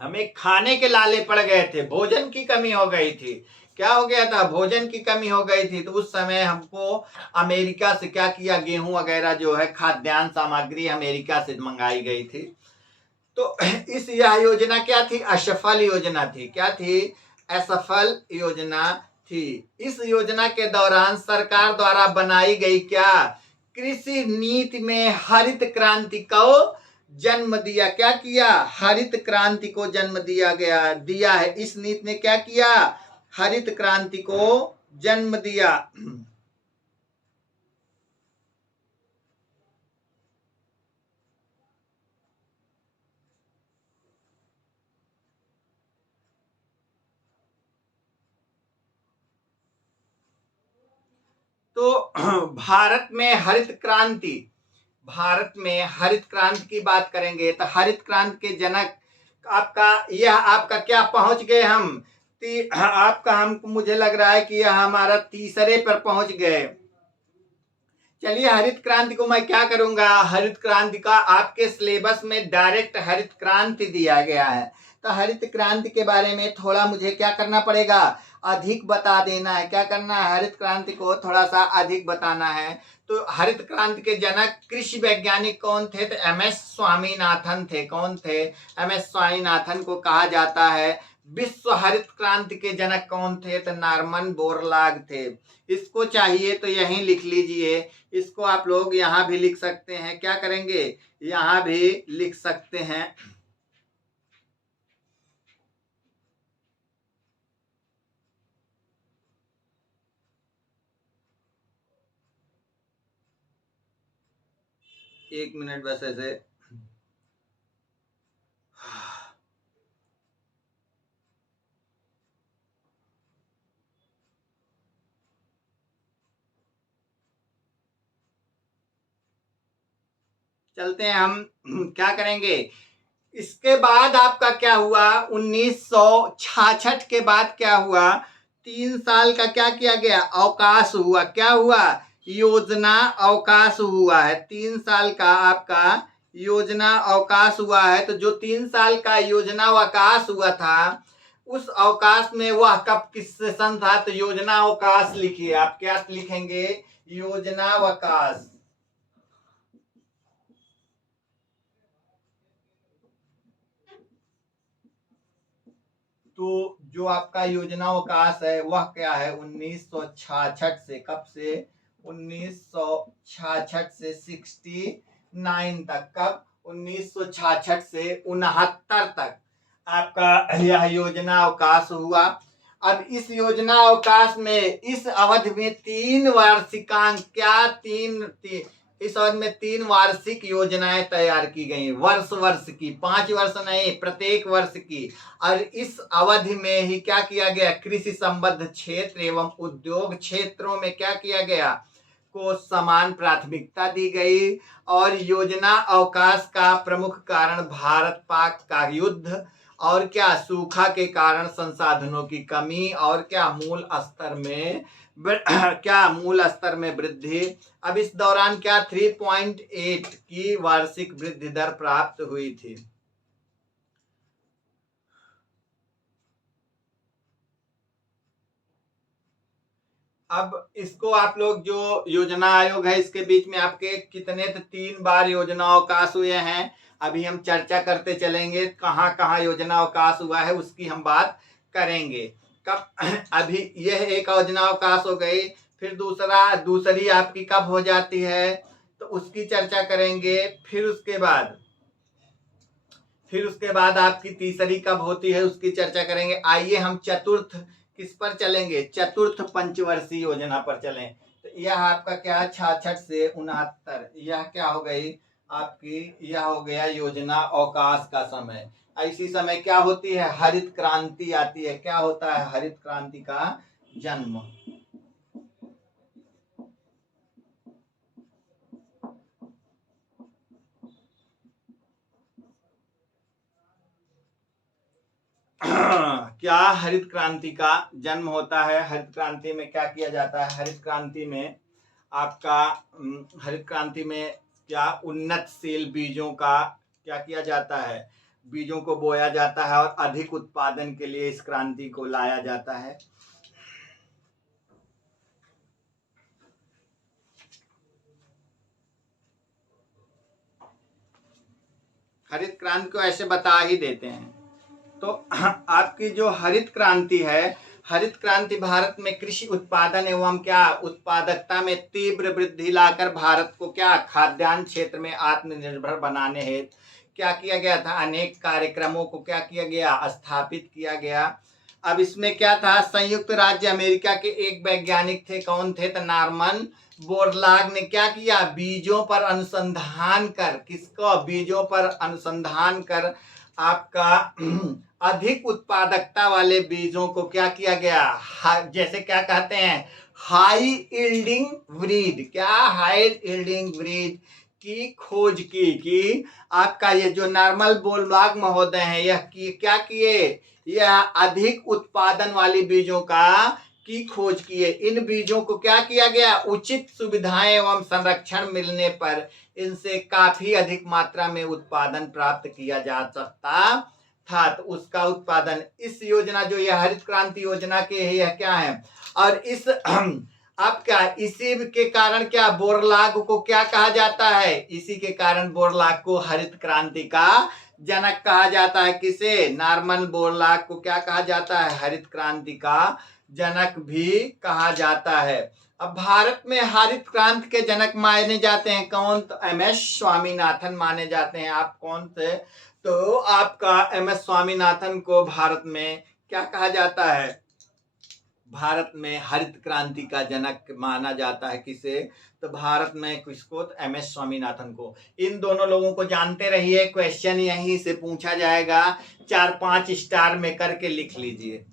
हमें खाने के लाले पड़ गए थे, भोजन की कमी हो गई थी। क्या हो गया था, भोजन की कमी हो गई थी। तो उस समय हमको अमेरिका से क्या किया, गेहूं वगैरह जो है खाद्यान्न सामग्री अमेरिका से मंगाई गई थी। तो यह योजना क्या थी, असफल योजना थी। क्या थी, असफल योजना थी। इस योजना के दौरान सरकार द्वारा बनाई गई क्या, कृषि नीति में हरित क्रांति को जन्म दिया। क्या किया, हरित क्रांति को जन्म दिया है। इस नीति ने क्या किया, हरित क्रांति को जन्म दिया। तो भारत में हरित क्रांति की बात करेंगे तो हरित क्रांति के जनक आपका क्या पहुंच गए हम, मुझे लग रहा है कि यह हमारा तीसरे पर पहुंच गए। चलिए, हरित क्रांति को मैं क्या करूंगा, हरित क्रांति का आपके सिलेबस में डायरेक्ट हरित क्रांति दिया गया है। तो हरित क्रांति के बारे में थोड़ा मुझे क्या करना पड़ेगा, अधिक बता देना है। क्या करना है, हरित क्रांति को थोड़ा सा अधिक बताना है। तो हरित क्रांति के जनक कृषि वैज्ञानिक कौन थे, तो एमएस स्वामीनाथन थे। कौन थे, एमएस स्वामीनाथन को कहा जाता है। विश्व हरित क्रांति के जनक कौन थे, तो नॉर्मन बोरलॉग थे। इसको चाहिए तो यहीं लिख लीजिए। इसको आप लोग यहाँ भी लिख सकते हैं। क्या करेंगे, यहाँ भी लिख सकते हैं। एक मिनट बस ऐसे। चलते हैं हम। क्या करेंगे, इसके बाद आपका क्या हुआ, 1966 के बाद क्या हुआ, 3 साल का क्या किया गया, अवकाश हुआ। क्या हुआ, योजना अवकाश हुआ है। 3 साल का आपका योजना अवकाश हुआ है। तो जो 3 साल का योजना अवकाश हुआ था, उस अवकाश में वह कब किस सेशन था, तो योजना अवकाश लिखिए। आप क्या लिखेंगे, योजना अवकाश। तो जो आपका योजना अवकाश है वह क्या है, 1966 से, कब से, 1966 से 1969 तक, कब 1966 से 69 तक आपका यह योजना अवकाश हुआ। अब इस योजना अवकाश में इस अवधि में 3 वार्षिकांक इस अवधि में 3 वार्षिक योजनाएं तैयार की गई, वर्ष की, 5 वर्ष नहीं, प्रत्येक वर्ष की। और इस अवधि में ही क्या किया गया, कृषि संबद्ध क्षेत्र एवं उद्योग क्षेत्रों में क्या किया गया, को समान प्राथमिकता दी गई। और योजना अवकाश का प्रमुख कारण भारत पाक का युद्ध और क्या, सूखा के कारण संसाधनों की कमी और क्या, मूल स्तर में वृद्धि। अब इस दौरान क्या 3.8 की वार्षिक वृद्धि दर प्राप्त हुई थी। अब इसको आप लोग जो योजना आयोग है इसके बीच में आपके कितने 3 बार योजना अवकाश हुए हैं। अभी हम चर्चा करते चलेंगे कहाँ कहाँ योजना अवकाश हुआ है, उसकी हम बात करेंगे। कब अभी यह एक योजना अवकाश हो गई, फिर दूसरी आपकी कब हो जाती है तो उसकी चर्चा करेंगे। फिर उसके बाद आपकी तीसरी कब होती है उसकी चर्चा करेंगे। आइए हम चतुर्थ किस पर चलेंगे, चतुर्थ पंचवर्षीय योजना पर चलें। तो यह आपका क्या 66 से 69, यह क्या हो गई आपकी, यह हो गया योजना अवकाश का समय। इसी समय क्या होती है, हरित क्रांति आती है। क्या होता है, हरित क्रांति का जन्म। क्या हरित क्रांति का जन्म होता है। हरित क्रांति में क्या किया जाता है, हरित क्रांति में क्या उन्नतशील बीजों का क्या किया जाता है, बीजों को बोया जाता है और अधिक उत्पादन के लिए इस क्रांति को लाया जाता है। हरित क्रांति को ऐसे बता ही देते हैं। तो आपकी जो हरित क्रांति है, हरित क्रांति भारत में कृषि उत्पादन एवं क्या उत्पादकता में तीव्र वृद्धि लाकर भारत को क्या खाद्यान्न क्षेत्र में आत्मनिर्भर बनाने हेतु क्या किया गया था, अनेक कार्यक्रमों को क्या किया गया, स्थापित किया गया। अब इसमें क्या था, संयुक्त राज्य अमेरिका के एक वैज्ञानिक थे, कौन थे, तो नॉर्मन बोरलाग ने क्या किया, बीजों पर अनुसंधान कर, किसको, बीजों पर अनुसंधान कर आपका अधिक उत्पादकता वाले बीजों को क्या किया गया, जैसे क्या कहते हैं, हाई यील्डिंग ब्रीड, क्या हाई यील्डिंग ब्रीड की खोज की आपका ये जो नॉर्मन बोरलाग महोदय हैं, यह क्या किए, यह अधिक उत्पादन वाली बीजों की खोज किए। इन बीजों को क्या किया गया, उचित सुविधाएं एवं संरक्षण मिलने पर इनसे काफी अधिक मात्रा में उत्पादन प्राप्त किया जा सकता था। तो उसका उत्पादन इस योजना जो यह हरित क्रांति योजना के है, यह क्या है। और इस आपका इसी के कारण क्या बोरलाग को क्या कहा जाता है, इसी के कारण बोरलाग को हरित क्रांति का जनक कहा जाता है। किसे, नॉर्मन बोरलाग को क्या कहा जाता है, हरित क्रांति का जनक भी कहा जाता है। अब भारत में हरित क्रांति के जनक माने जाते हैं कौन, तो एमएस स्वामीनाथन माने जाते हैं। आप कौन थे, तो आपका एमएस स्वामीनाथन को भारत में क्या कहा जाता है, भारत में हरित क्रांति का जनक माना जाता है। किसे, तो भारत में किसको, तो एमएस स्वामीनाथन को। इन दोनों लोगों को जानते रहिए, क्वेश्चन यहीं से पूछा जाएगा, 4-5 स्टार में करके लिख लीजिए।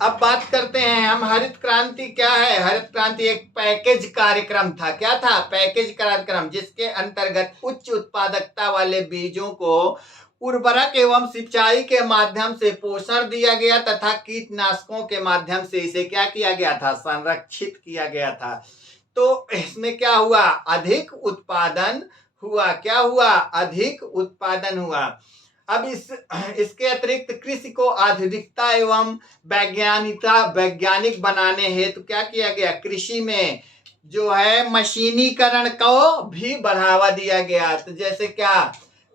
अब बात करते हैं हम, हरित क्रांति क्या है। हरित क्रांति एक पैकेज कार्यक्रम था। क्या था, पैकेज कार्यक्रम, जिसके अंतर्गत उच्च उत्पादकता वाले बीजों को उर्वरक एवं सिंचाई के माध्यम से पोषण दिया गया तथा कीटनाशकों के माध्यम से इसे क्या किया गया था, संरक्षित किया गया था। तो इसमें क्या हुआ, अधिक उत्पादन हुआ। क्या हुआ, अधिक उत्पादन हुआ। अब इसके अतिरिक्त कृषि को आधुनिकता एवं वैज्ञानिक बनाने हेतु क्या किया गया, कृषि में जो है मशीनीकरण को भी बढ़ावा दिया गया। तो जैसे क्या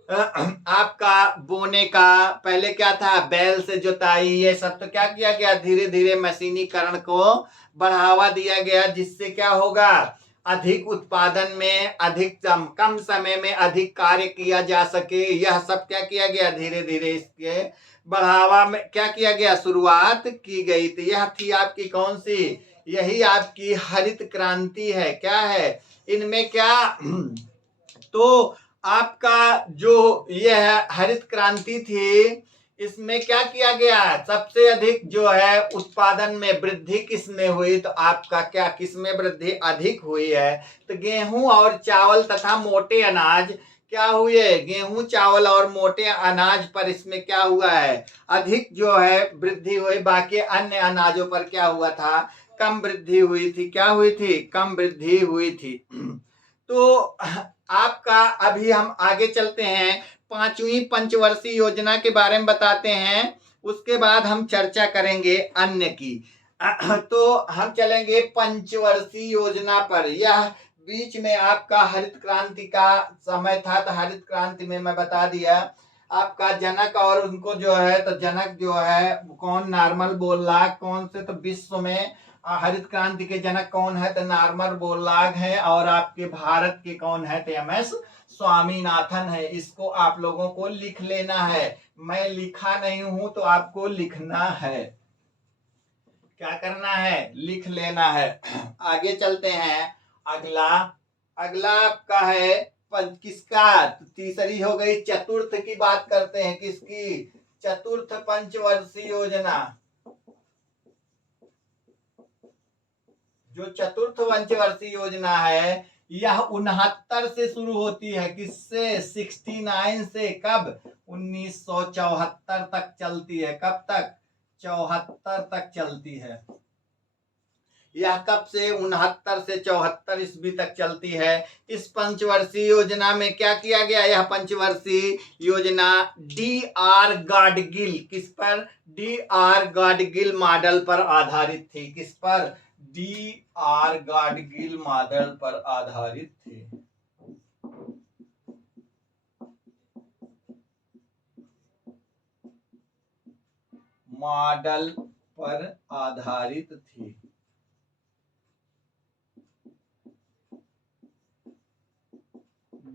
आपका बोने का पहले क्या था, बैल से जुताई, ये सब तो क्या किया गया, धीरे धीरे मशीनीकरण को बढ़ावा दिया गया, जिससे क्या होगा, अधिक उत्पादन में अधिक कम समय में अधिक कार्य किया जा सके, यह सब क्या किया गया, धीरे धीरे इसके बढ़ावा में क्या किया गया, शुरुआत की गई थी। यह थी आपकी कौन सी, यही आपकी हरित क्रांति है। क्या है इनमें क्या तो आपका जो यह हरित क्रांति थी, इसमें क्या किया गया, सबसे अधिक जो है उत्पादन में वृद्धि किसमें हुई, तो आपका क्या किसमें वृद्धि अधिक हुई है, तो गेहूं और चावल तथा मोटे अनाज क्या हुए, गेहूं चावल और मोटे अनाज पर इसमें क्या हुआ है, अधिक जो है वृद्धि हुई। बाकी अन्य अनाजों पर क्या हुआ था, कम वृद्धि हुई थी। क्या हुई थी, कम वृद्धि हुई थी। तो आपका अभी हम आगे चलते हैं, 5वीं पंचवर्षीय योजना के बारे में बताते हैं, उसके बाद हम चर्चा करेंगे अन्य की। तो हम चलेंगे पंचवर्षीय योजना पर। यह बीच में आपका हरित क्रांति का समय था, तो हरित क्रांति में मैं बता दिया आपका जनक और उनको जो है, तो जनक जो है कौन, नार्मल बोरलाग, कौन से, तो विश्व में हरित क्रांति के जनक कौन है, तो नार्मल बोरलाग है, और आपके भारत के कौन है, तो एमएस स्वामीनाथन है। इसको आप लोगों को लिख लेना है, मैं लिखा नहीं हूं तो आपको लिखना है, क्या करना है, लिख लेना है। आगे चलते हैं, अगला आपका है किसका, तीसरी हो गई, चतुर्थ की बात करते हैं, किसकी, चतुर्थ पंचवर्षीय योजना। जो चतुर्थ पंचवर्षीय योजना है, यह 69 से शुरू होती है, किससे, 69 से, कब, 1974 तक चलती है। कब तक, 74 तक चलती है। यह कब से, 69 से 74 ईस्वी तक चलती है। इस पंचवर्षीय योजना में क्या किया गया, यह पंचवर्षीय योजना DR गाडगिल, किस पर, DR गाडगिल मॉडल पर आधारित थी। किस पर, DR गाडगिल मॉडल पर आधारित थी। मॉडल पर आधारित थी।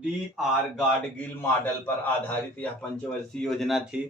DR गाडगिल मॉडल पर आधारित यह पंचवर्षीय योजना थी।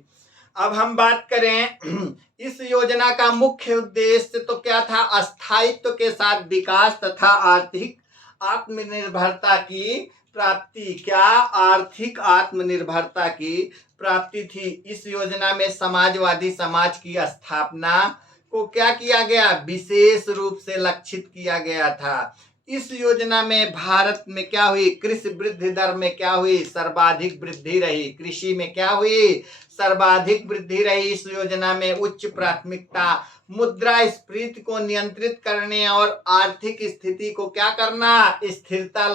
अब हम बात करें इस योजना का मुख्य उद्देश्य तो क्या था, स्थायित्व के साथ विकास तथा आर्थिक आत्मनिर्भरता की प्राप्ति। क्या, आर्थिक आत्मनिर्भरता की प्राप्ति थी। इस योजना में समाजवादी समाज की स्थापना को क्या किया गया, विशेष रूप से लक्षित किया गया था। इस योजना में भारत में क्या हुई, कृषि वृद्धि दर में क्या हुई, सर्वाधिक वृद्धि रही। कृषि में क्या हुई, सर्वाधिक वृद्धि रही। इस योजना में उच्च प्राथमिकता मुद्रास्फीति को नियंत्रित करने और आर्थिक स्थिति को क्या करना, स्थिरता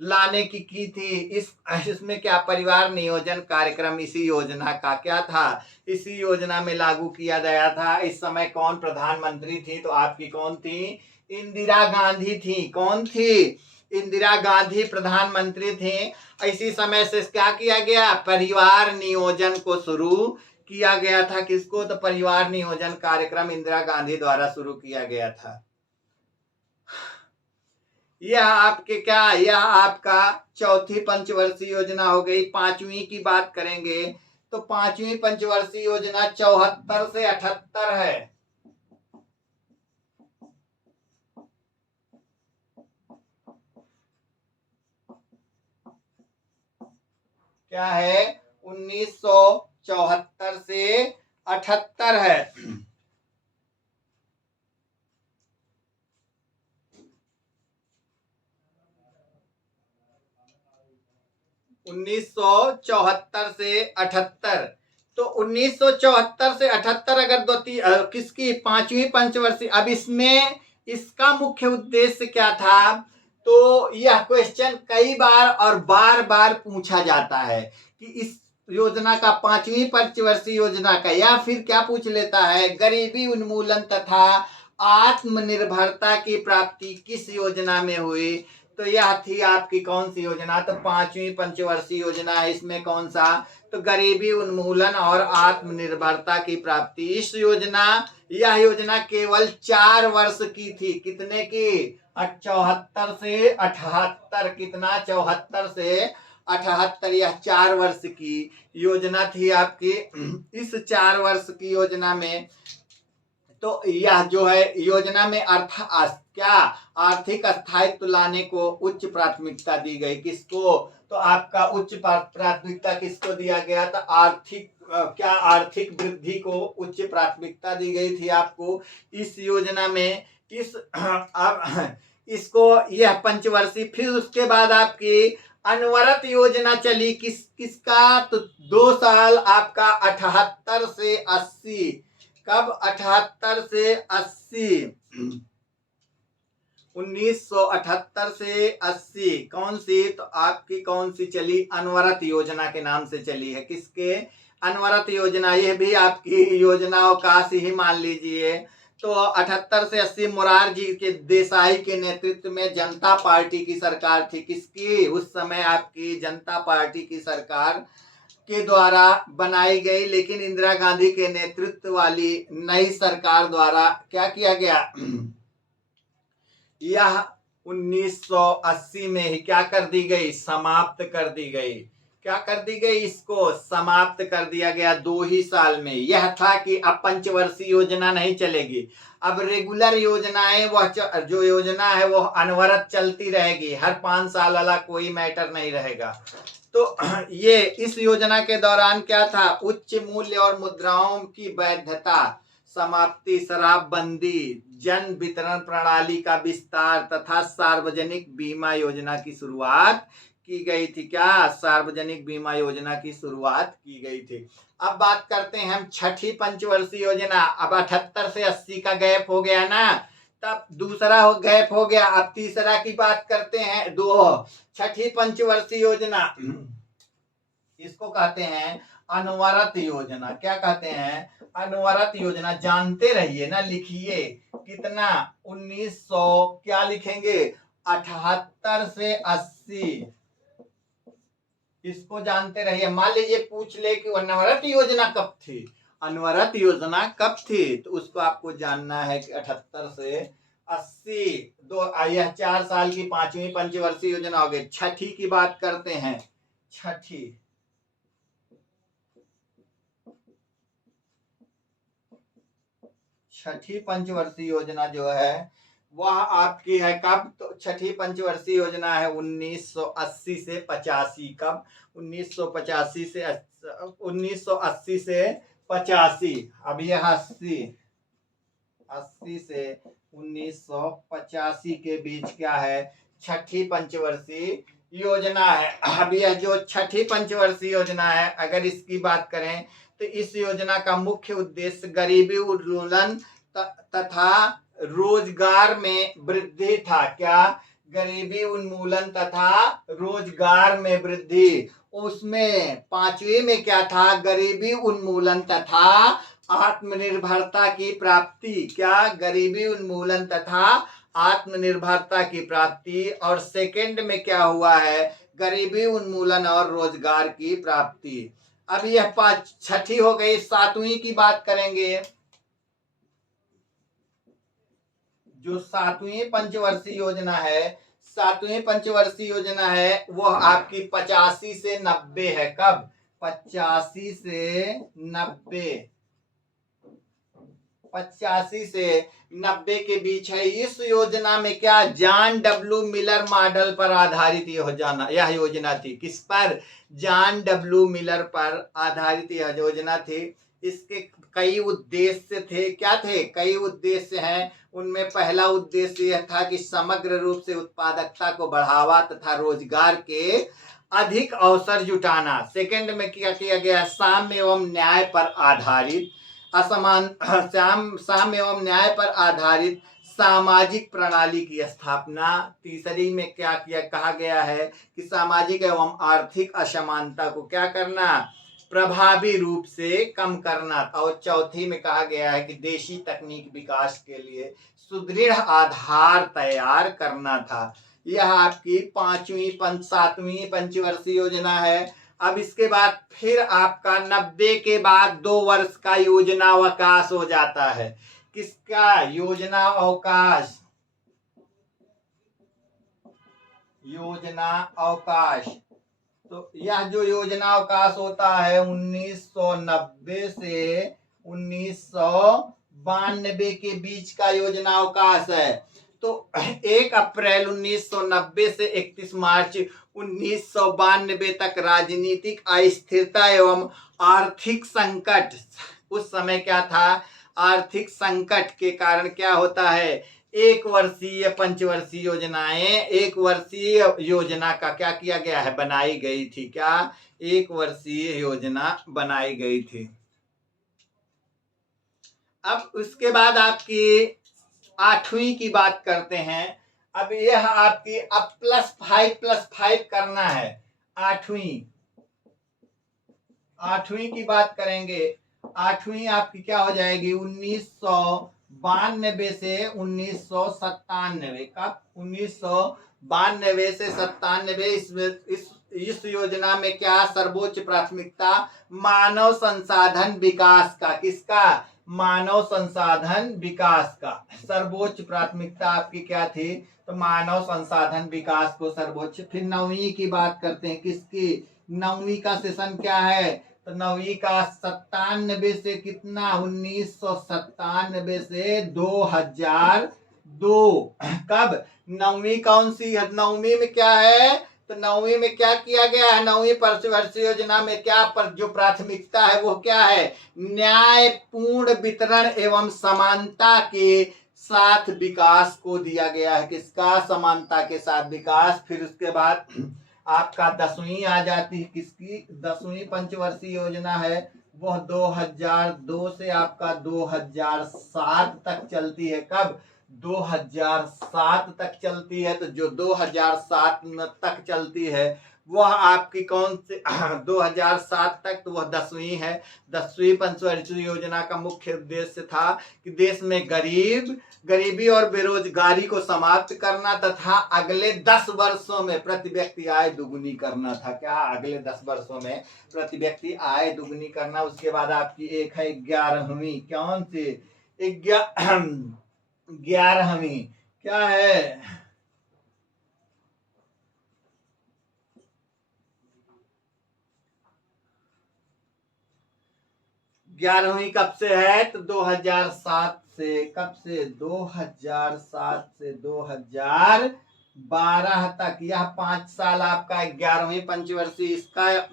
लाने की थी। इसमें क्या, परिवार नियोजन कार्यक्रम इसी योजना का क्या था, इसी योजना में लागू किया गया था। इस समय कौन प्रधानमंत्री थी, तो आपकी कौन थी, इंदिरा गांधी थी। कौन थी, इंदिरा गांधी प्रधानमंत्री थी। इसी समय से क्या किया गया, परिवार नियोजन को शुरू किया गया था। किसको, तो परिवार नियोजन कार्यक्रम इंदिरा गांधी द्वारा शुरू किया गया था। यह आपके क्या, यह आपका चौथी पंचवर्षीय योजना हो गई। 5वीं की बात करेंगे तो 5वीं पंचवर्षीय योजना 74 से 78 है। क्या है, 1974 से 78 है। 1974 से 78, तो 1974 से 78 अगर किसकी, 5वीं पंचवर्षीय। अब इसमें इसका मुख्य उद्देश्य क्या था, तो यह क्वेश्चन कई बार और बार बार पूछा जाता है कि इस योजना का, 5वीं पंचवर्षीय योजना का, या फिर क्या पूछ लेता है, गरीबी उन्मूलन तथा आत्मनिर्भरता की प्राप्ति किस योजना में हुई। तो यह थी आपकी कौन सी योजना, तो 5वीं पंचवर्षीय योजना है। इसमें कौन सा, तो तो गरीबी उन्मूलन और आत्मनिर्भरता की प्राप्ति। यह योजना केवल 4 वर्ष की थी। कितने की? 74 से 78। कितना? 74 से 78। यह 4 वर्ष की योजना थी आपकी। इस 4 वर्ष की योजना में तो यह जो है योजना में आर्थिक स्थायित्व लाने को उच्च प्राथमिकता दी गई। किसको? तो आपका उच्च प्राथमिकता किसको दिया गया था? आर्थिक वृद्धि को उच्च प्राथमिकता दी गई थी आपको इस योजना में। अब इसको यह पंचवर्षीय। फिर उसके बाद आपकी अनवरत योजना चली। किसका? तो 2 साल आपका 78 से 80। कब? 78 से 80। 1978 से 80 कौन सी? तो आपकी कौन सी चली? अनवरत योजना के नाम से चली है। किसके? अनवरत योजना। यह भी आपकी योजनाओं का ही मान लीजिए। तो 78 से 80 मोरारजी के देसाई के नेतृत्व में जनता पार्टी की सरकार थी। किसकी? उस समय आपकी जनता पार्टी की सरकार के द्वारा बनाई गई। लेकिन इंदिरा गांधी के नेतृत्व वाली नई सरकार द्वारा क्या किया गया? यह 1980 में ही क्या कर दी गई? समाप्त कर दी गई। क्या कर दी गई? इसको समाप्त कर दिया गया 2 ही साल में। यह था कि अब पंचवर्षीय योजना नहीं चलेगी। अब रेगुलर योजनाएं, वह जो योजना है वो अनवरत चलती रहेगी। हर 5 साल वाला कोई मैटर नहीं रहेगा। तो ये इस योजना के दौरान क्या था? उच्च मूल्य और मुद्राओं की वैधता समाप्ति, शराबबंदी, जन वितरण प्रणाली का विस्तार तथा सार्वजनिक बीमा योजना की शुरुआत की गई थी। क्या? सार्वजनिक बीमा योजना की शुरुआत की गई थी। अब बात करते हैं हम छठी पंचवर्षीय योजना। अब 78 से 80 का गैप हो गया ना, तब दूसरा गैप हो गया। अब तीसरा की बात करते हैं। छठी पंचवर्षीय योजना, इसको कहते हैं अनवरत योजना। क्या कहते हैं? अनवरत योजना। जानते रहिए ना, लिखिए। कितना? 1900 क्या लिखेंगे? 78 से 80। इसको जानते रहिए। मान लीजिए पूछ ले कि अनवरत योजना कब थी, अनवरत योजना कब थी, तो उसको आपको जानना है कि 78 से 80। यह 4 साल की 5वीं पंचवर्षीय योजना हो गई। छठी की बात करते हैं। छठी पंचवर्षीय योजना जो है वह आपकी है कब? तो छठी पंचवर्षीय योजना है 1980 से 85। कब? 1985 से 1980 से 85। अब यह 80 से 1985 के बीच क्या है? छठी पंचवर्षीय योजना है। अब यह जो छठी पंचवर्षीय योजना है, अगर इसकी बात करें तो इस योजना का मुख्य उद्देश्य गरीबी उन्मूलन तथा रोजगार में वृद्धि था। क्या? गरीबी उन्मूलन तथा रोजगार में वृद्धि। उसमें 5वीं में क्या था? गरीबी उन्मूलन तथा आत्मनिर्भरता की प्राप्ति। क्या? गरीबी उन्मूलन तथा आत्मनिर्भरता की प्राप्ति। और सेकंड में क्या हुआ है? गरीबी उन्मूलन और रोजगार की प्राप्ति। अब यह छठी हो गई। 7वीं की बात करेंगे। जो 7वीं पंचवर्षीय योजना है, 7वीं पंचवर्षीय योजना है वह आपकी 85 से 90 है। कब? 85 से 90। 85 से 90 के बीच है। इस योजना में क्या? जॉन डब्ल्यू मिलर मॉडल पर आधारित यह योजना थी। किस पर? जॉन डब्ल्यू मिलर पर आधारित यह योजना थी। इसके कई उद्देश्य थे। क्या थे? कई उद्देश्य हैं। उनमें पहला उद्देश्य यह था कि समग्र रूप से उत्पादकता को बढ़ावा तथा रोजगार के अधिक अवसर जुटाना। सेकंड में क्या किया गया? साम्य एवं न्याय पर आधारित साम्य एवं न्याय पर आधारित सामाजिक प्रणाली की स्थापना। तीसरी में क्या कहा गया है कि सामाजिक एवं आर्थिक असमानता को क्या करना? प्रभावी रूप से कम करना। और चौथी में कहा गया है कि देशी तकनीक विकास के लिए सुदृढ़ आधार तैयार करना था। यह आपकी 7वीं पंचवर्षीय योजना है। अब इसके बाद फिर आपका 90 के बाद 2 वर्ष का योजना अवकाश हो जाता है। किसका? योजना अवकाश, योजना अवकाश। तो यह जो योजना अवकाश होता है 1990 से 1992 के बीच का योजना अवकाश है। तो 1 अप्रैल 1990 से 31 मार्च 1992 तक राजनीतिक अस्थिरता एवं आर्थिक संकट। उस समय क्या था? आर्थिक संकट के कारण क्या होता है, 1 वर्षीय पंचवर्षीय योजनाएं, 1 वर्षीय योजना का क्या किया गया है, बनाई गई थी। क्या? 1 वर्षीय योजना बनाई गई थी। अब उसके बाद आपकी 8वीं की बात करते हैं। अब यह आपकी अब +5 करना है। 8वीं की बात करेंगे। 8वीं आपकी क्या हो जाएगी? 1992 से 1997। कब? 1992 से 97। इस योजना में क्या सर्वोच्च प्राथमिकता? मानव संसाधन विकास का। किसका? मानव संसाधन विकास का सर्वोच्च प्राथमिकता आपकी क्या थी? तो मानव संसाधन विकास को सर्वोच्च। फिर 9वीं की बात करते हैं। किसकी? 9वीं का सेशन क्या है? तो 9वीं का 97 से कितना? 1997 से 2002। कब? 9वीं कौन सी है? 9वीं में क्या है? तो 9वीं में क्या किया गया है? 9वीं पंचवर्षीय योजना में क्या पर जो प्राथमिकता है वो क्या है? न्यायपूर्ण वितरण एवं समानता के साथ विकास को दिया गया है। किसका? समानता के साथ विकास। फिर उसके बाद आपका 10वीं आ जाती है। किसकी? 10वीं पंचवर्षीय योजना है, वह 2002 से आपका 2007 तक चलती है। कब? 2007 तक चलती है। तो जो 2007 तक चलती है वह आपकी कौन सी? 2007 तक, तो वह 10वीं है। 10वीं पंचवर्षीय योजना का मुख्य उद्देश्य था कि देश में गरीबी और बेरोजगारी को समाप्त करना तथा अगले 10 वर्षों में प्रति व्यक्ति आय दुगुनी करना था। क्या? अगले 10 वर्षों में प्रति व्यक्ति आय दुगुनी करना। उसके बाद आपकी एक है 11वीं। कौन सी? 11वीं क्या है? 11वीं कब से है? तो 2007 से। कब से? 2007 से 2012 तक। यह 5 साल आपका 11वीं पंचवर्षीय।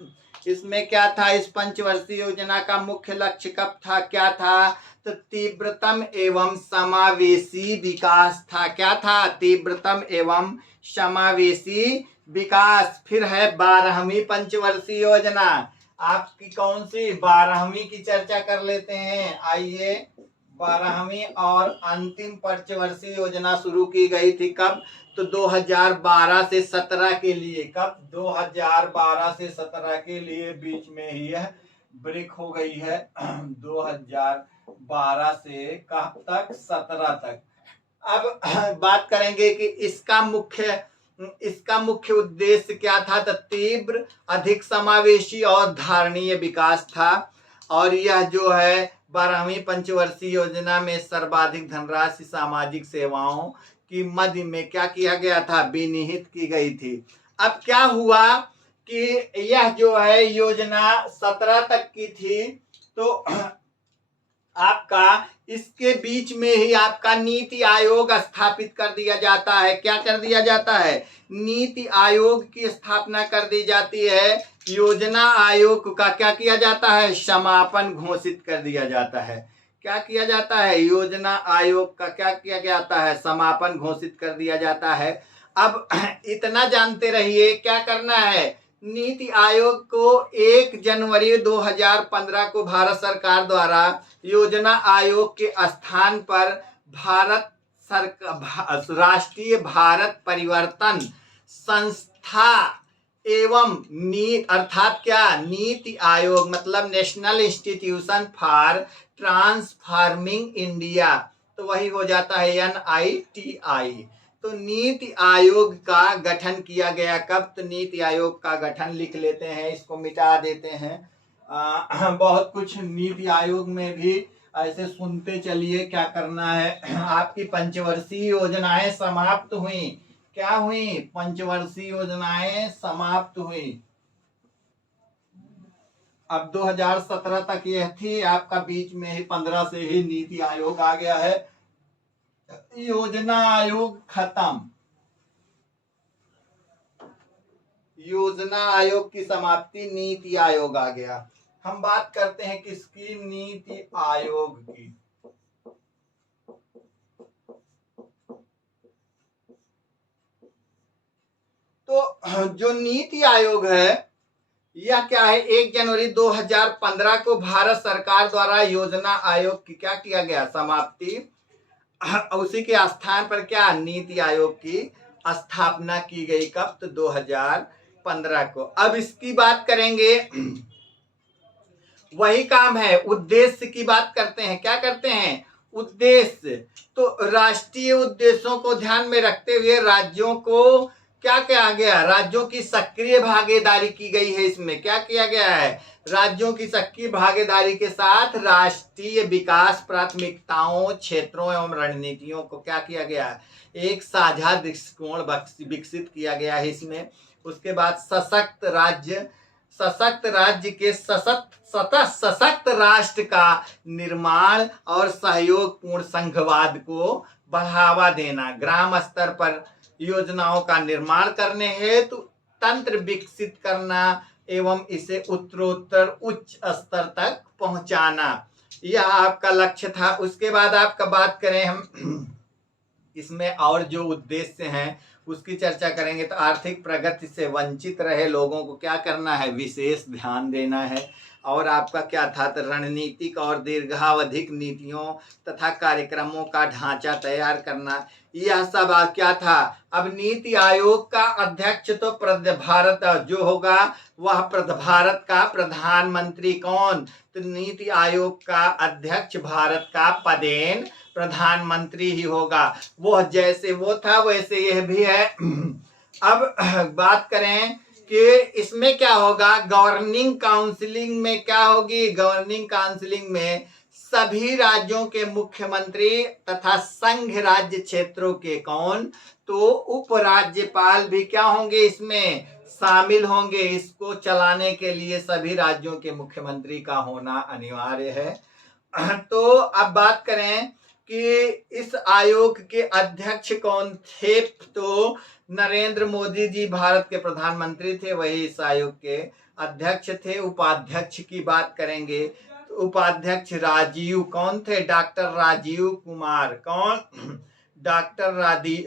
इसमें क्या था? इस पंचवर्षीय योजना का मुख्य लक्ष्य कब था? क्या था? तो तीव्रतम एवं समावेशी विकास था। क्या था? तीव्रतम एवं समावेशी विकास। फिर है 12वीं पंचवर्षीय योजना। आपकी कौन सी? 12वीं की चर्चा कर लेते हैं। आइए, 12वीं और अंतिम पंचवर्षीय योजना शुरू की गई थी। कब? तो 2012 से 17 के लिए। कब? 2012 से 17 के लिए बीच में ही यह ब्रेक हो गई है। 2012 से कब तक? 17 तक। अब बात करेंगे कि इसका मुख्य उद्देश्य क्या था? तो तीव्र, अधिक समावेशी और धारणीय विकास था। और यह जो है 12वीं पंचवर्षीय योजना में सर्वाधिक धनराशि सामाजिक सेवाओं की मध्य में क्या किया गया था? विनिहित की गई थी। अब क्या हुआ कि यह जो है योजना 17 तक की थी। तो आपका इसके बीच में ही आपका नीति आयोग स्थापित कर दिया जाता है। क्या कर दिया जाता है? नीति आयोग की स्थापना कर दी जाती है। योजना आयोग का क्या किया जाता है? समापन घोषित कर दिया जाता है। क्या किया जाता है? योजना आयोग का क्या किया जाता है? समापन घोषित कर दिया जाता है। अब इतना जानते रहिए, क्या करना है? नीति आयोग को 1 जनवरी 2015 को भारत सरकार द्वारा योजना आयोग के स्थान पर राष्ट्रीय भारत परिवर्तन संस्था एवं अर्थात क्या? नीति आयोग मतलब national institution for transforming India, तो वही हो जाता है NITI। तो नीति आयोग का गठन किया गया कब? तो नीति आयोग का गठन लिख लेते हैं, इसको मिटा देते हैं। बहुत कुछ नीति आयोग में भी ऐसे सुनते चलिए क्या करना है। आपकी पंचवर्षीय योजनाएं समाप्त हुई। क्या हुई? पंचवर्षीय योजनाएं समाप्त हुई। अब 2017 तक यह थी आपका, बीच में ही 15 से ही नीति आयोग आ गया है। योजना आयोग खत्म, योजना आयोग की समाप्ति, नीति आयोग आ गया। हम बात करते हैं किसकी? नीति आयोग की। तो जो नीति आयोग है यह क्या है? 1 जनवरी 2015 को भारत सरकार द्वारा योजना आयोग की क्या किया गया? समाप्ति। उसी के स्थान पर क्या? नीति आयोग की स्थापना की गई कब? तो 2015 को। अब इसकी बात करेंगे, वही काम है, उद्देश्य की बात करते हैं। क्या करते हैं? उद्देश्य। तो राष्ट्रीय उद्देश्यों को ध्यान में रखते हुए राज्यों को क्या किया गया? राज्यों की सक्रिय भागीदारी की गई है। इसमें क्या किया गया है? राज्यों की सक्रिय भागीदारी के साथ राष्ट्रीय विकास प्राथमिकताओं, क्षेत्रों एवं रणनीतियों को क्या किया गया है? एक साझा दृष्टिकोण विकसित किया गया है इसमें। उसके बाद सशक्त राज्य, सशक्त राज्य के सशक्त राष्ट्र का निर्माण और सहयोगपूर्ण संघवाद को बढ़ावा देना, ग्राम स्तर पर योजनाओं का निर्माण करने हेतु तंत्र विकसित करना एवं इसे उत्तरोत्तर उच्च स्तर तक पहुंचाना, यह आपका लक्ष्य था। उसके बाद आपका बात करें हम इसमें और जो उद्देश्य हैं उसकी चर्चा करेंगे। तो आर्थिक प्रगति से वंचित रहे लोगों को क्या करना है? विशेष ध्यान देना है। और आपका क्या था? तो रणनीतिक और दीर्घावधिक नीतियों तथा कार्यक्रमों का ढांचा तैयार करना, यह सब क्या था? अब नीति आयोग का अध्यक्ष तो भारत जो होगा वह भारत का प्रधानमंत्री। कौन? तो नीति आयोग का अध्यक्ष भारत का पदेन प्रधानमंत्री ही होगा। वो जैसे वो था वैसे यह भी है। अब बात करें कि इसमें क्या होगा? गवर्निंग काउंसिलिंग में क्या होगी? गवर्निंग काउंसिलिंग में सभी राज्यों के मुख्यमंत्री तथा संघ राज्य क्षेत्रों के कौन? तो उपराज्यपाल भी क्या होंगे? इसमें शामिल होंगे। इसको चलाने के लिए सभी राज्यों के मुख्यमंत्री का होना अनिवार्य है। तो अब बात करें कि इस आयोग के अध्यक्ष कौन थे? तो नरेंद्र मोदी जी भारत के प्रधानमंत्री थे, वही इस आयोग के अध्यक्ष थे। उपाध्यक्ष की बात करेंगे तो उपाध्यक्ष राजीव कौन थे? डॉक्टर राजीव कुमार। कौन? डॉक्टर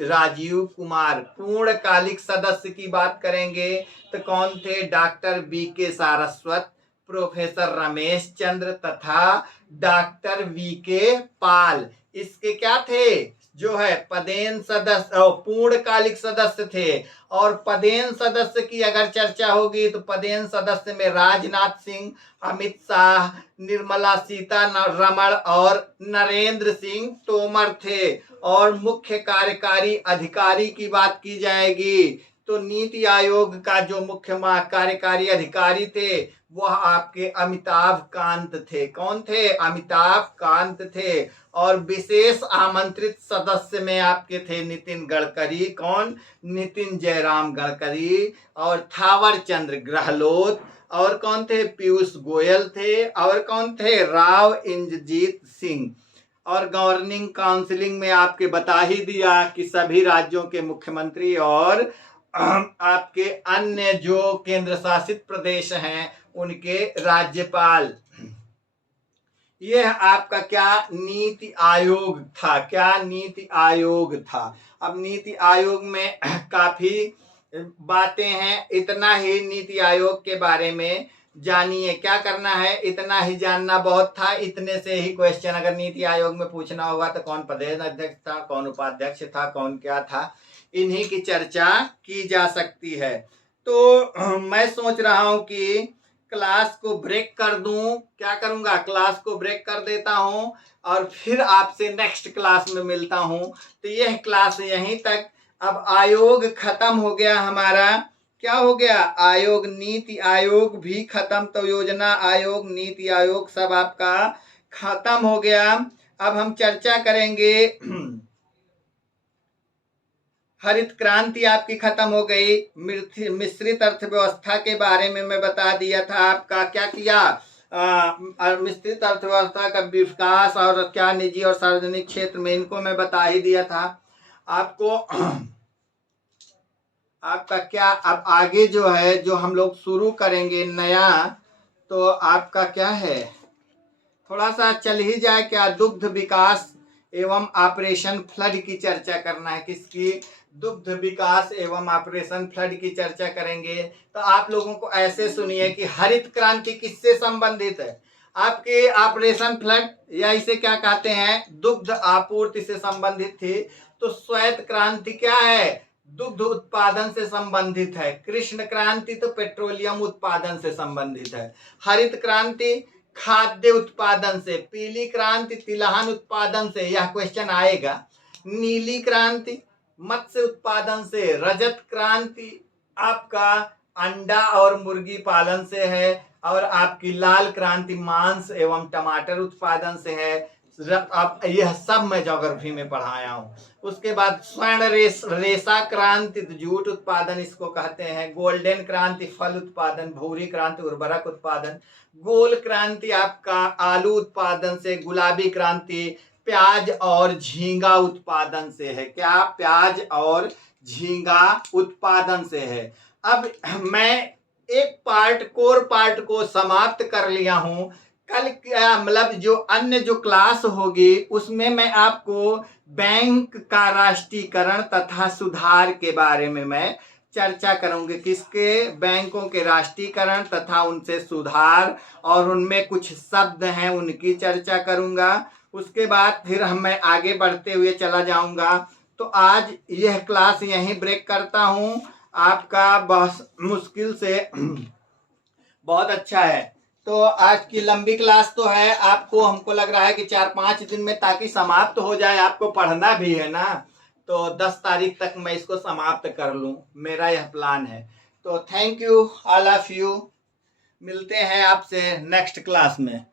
राजीव कुमार। पूर्णकालिक सदस्य की बात करेंगे तो कौन थे? Doctor BK Saraswat, professor Ramesh Chandra तथा डॉक्टर VK पाल। इसके क्या थे? जो है पदेन सदस्य और पूर्णकालिक सदस्य थे। और पदेन सदस्य की अगर चर्चा होगी तो पदेन सदस्य में राजनाथ सिंह, अमित शाह, निर्मला सीतारमण और नरेंद्र सिंह तोमर थे। और मुख्य कार्यकारी अधिकारी की बात की जाएगी तो नीति आयोग का जो मुख्य कार्यकारी अधिकारी थे वह आपके अमिताभ कांत थे। कौन थे? अमिताभ कांत थे। और विशेष आमंत्रित सदस्य में आपके थे नितिन गडकरी। कौन? नितिन जयराम गडकरी और थावर चंद्र गहलोत। और कौन थे? पीयूष गोयल थे। और कौन थे? राव इंद्रजीत सिंह। और गवर्निंग काउंसिलिंग में आपके बता ही दिया कि सभी राज्यों के मुख्यमंत्री और आपके अन्य जो केंद्र शासित प्रदेश हैं उनके राज्यपाल। यह आपका क्या? नीति आयोग था। क्या? नीति आयोग था। अब नीति आयोग में काफी बातें हैं, इतना ही नीति आयोग के बारे में जानिए। क्या करना है? इतना ही जानना बहुत था। इतने से ही क्वेश्चन अगर नीति आयोग में पूछना होगा तो कौन प्रदेश अध्यक्ष था, कौन उपाध्यक्ष था, कौन क्या था, इन्हीं की चर्चा की जा सकती है। तो मैं सोच रहा हूं कि क्लास को ब्रेक कर दूं। क्या करूंगा? क्लास को ब्रेक कर देता हूं और फिर आपसे नेक्स्ट क्लास में मिलता हूं। तो यह क्लास यहीं तक अब आयोग खत्म हो गया हमारा, क्या हो गया, आयोग, नीति आयोग भी खत्म, तो योजना आयोग, नीति आयोग सब आपका खत्म हो गया। अब हम चर्चा करेंगे हरित क्रांति आपकी खत्म हो गई। मिश्रित अर्थव्यवस्था के बारे में मैं बता दिया था, आपका क्या किया, मिश्रित अर्थव्यवस्था का विकास और क्या निजी और सार्वजनिक क्षेत्र में, इनको मैं बता ही दिया था आपको। आपका क्या अब आगे जो है, जो हम लोग शुरू करेंगे नया, तो आपका क्या है, थोड़ा सा चल ही जाए क्या, दुग्ध विकास एवं ऑपरेशन फ्लड की चर्चा करना है। किसकी, दुग्ध विकास एवं ऑपरेशन फ्लड की चर्चा करेंगे। तो आप लोगों को ऐसे सुनिए कि हरित क्रांति किससे संबंधित है, आपके ऑपरेशन फ्लड या इसे क्या कहते हैं, दुग्ध आपूर्ति से संबंधित थी। तो श्वेत क्रांति क्या है, दुग्ध उत्पादन से संबंधित है। कृष्ण क्रांति तो पेट्रोलियम उत्पादन से संबंधित है। हरित क्रांति खाद्य उत्पादन से। पीली क्रांति तिलहन उत्पादन से, यह क्वेश्चन आएगा। नीली क्रांति मत्स्य उत्पादन से। रजत क्रांति आपका अंडा और मुर्गी पालन से है। और आपकी लाल क्रांति मांस एवं टमाटर उत्पादन से है। अब यह सब मैं ज्योग्राफी में पढ़ाया हूँ। उसके बाद स्वर्ण रेशा क्रांति जूट उत्पादन इसको कहते हैं। गोल्डन क्रांति फल उत्पादन। भूरी क्रांति उर्वरक उत्पादन। गोल क्रांति आपका आलू उत्पादन से। गुलाबी क्रांति प्याज और झींगा उत्पादन से है। क्या, प्याज और झींगा उत्पादन से है। अब मैं एक पार्ट, कोर पार्ट को समाप्त कर लिया हूं। कल मतलब जो अन्य जो क्लास होगी उसमें मैं आपको बैंक का राष्ट्रीयकरण तथा सुधार के बारे में मैं चर्चा करूंगी। किसके, बैंकों के राष्ट्रीयकरण तथा उनसे सुधार, और उनमें कुछ शब्द हैं उनकी चर्चा करूंगा। उसके बाद फिर मैं आगे बढ़ते हुए चला जाऊंगा। तो आज यह क्लास यहीं ब्रेक करता हूं। आपका बहुत मुश्किल से बहुत अच्छा है। तो आज की लंबी क्लास तो है, आपको हमको लग रहा है कि 4-5 दिन में ताकि समाप्त हो जाए, आपको पढ़ना भी है ना, तो 10 तारीख तक मैं इसको समाप्त कर लूं, मेरा यह प्लान है। तो thank you all of you, मिलते हैं आपसे नेक्स्ट क्लास में।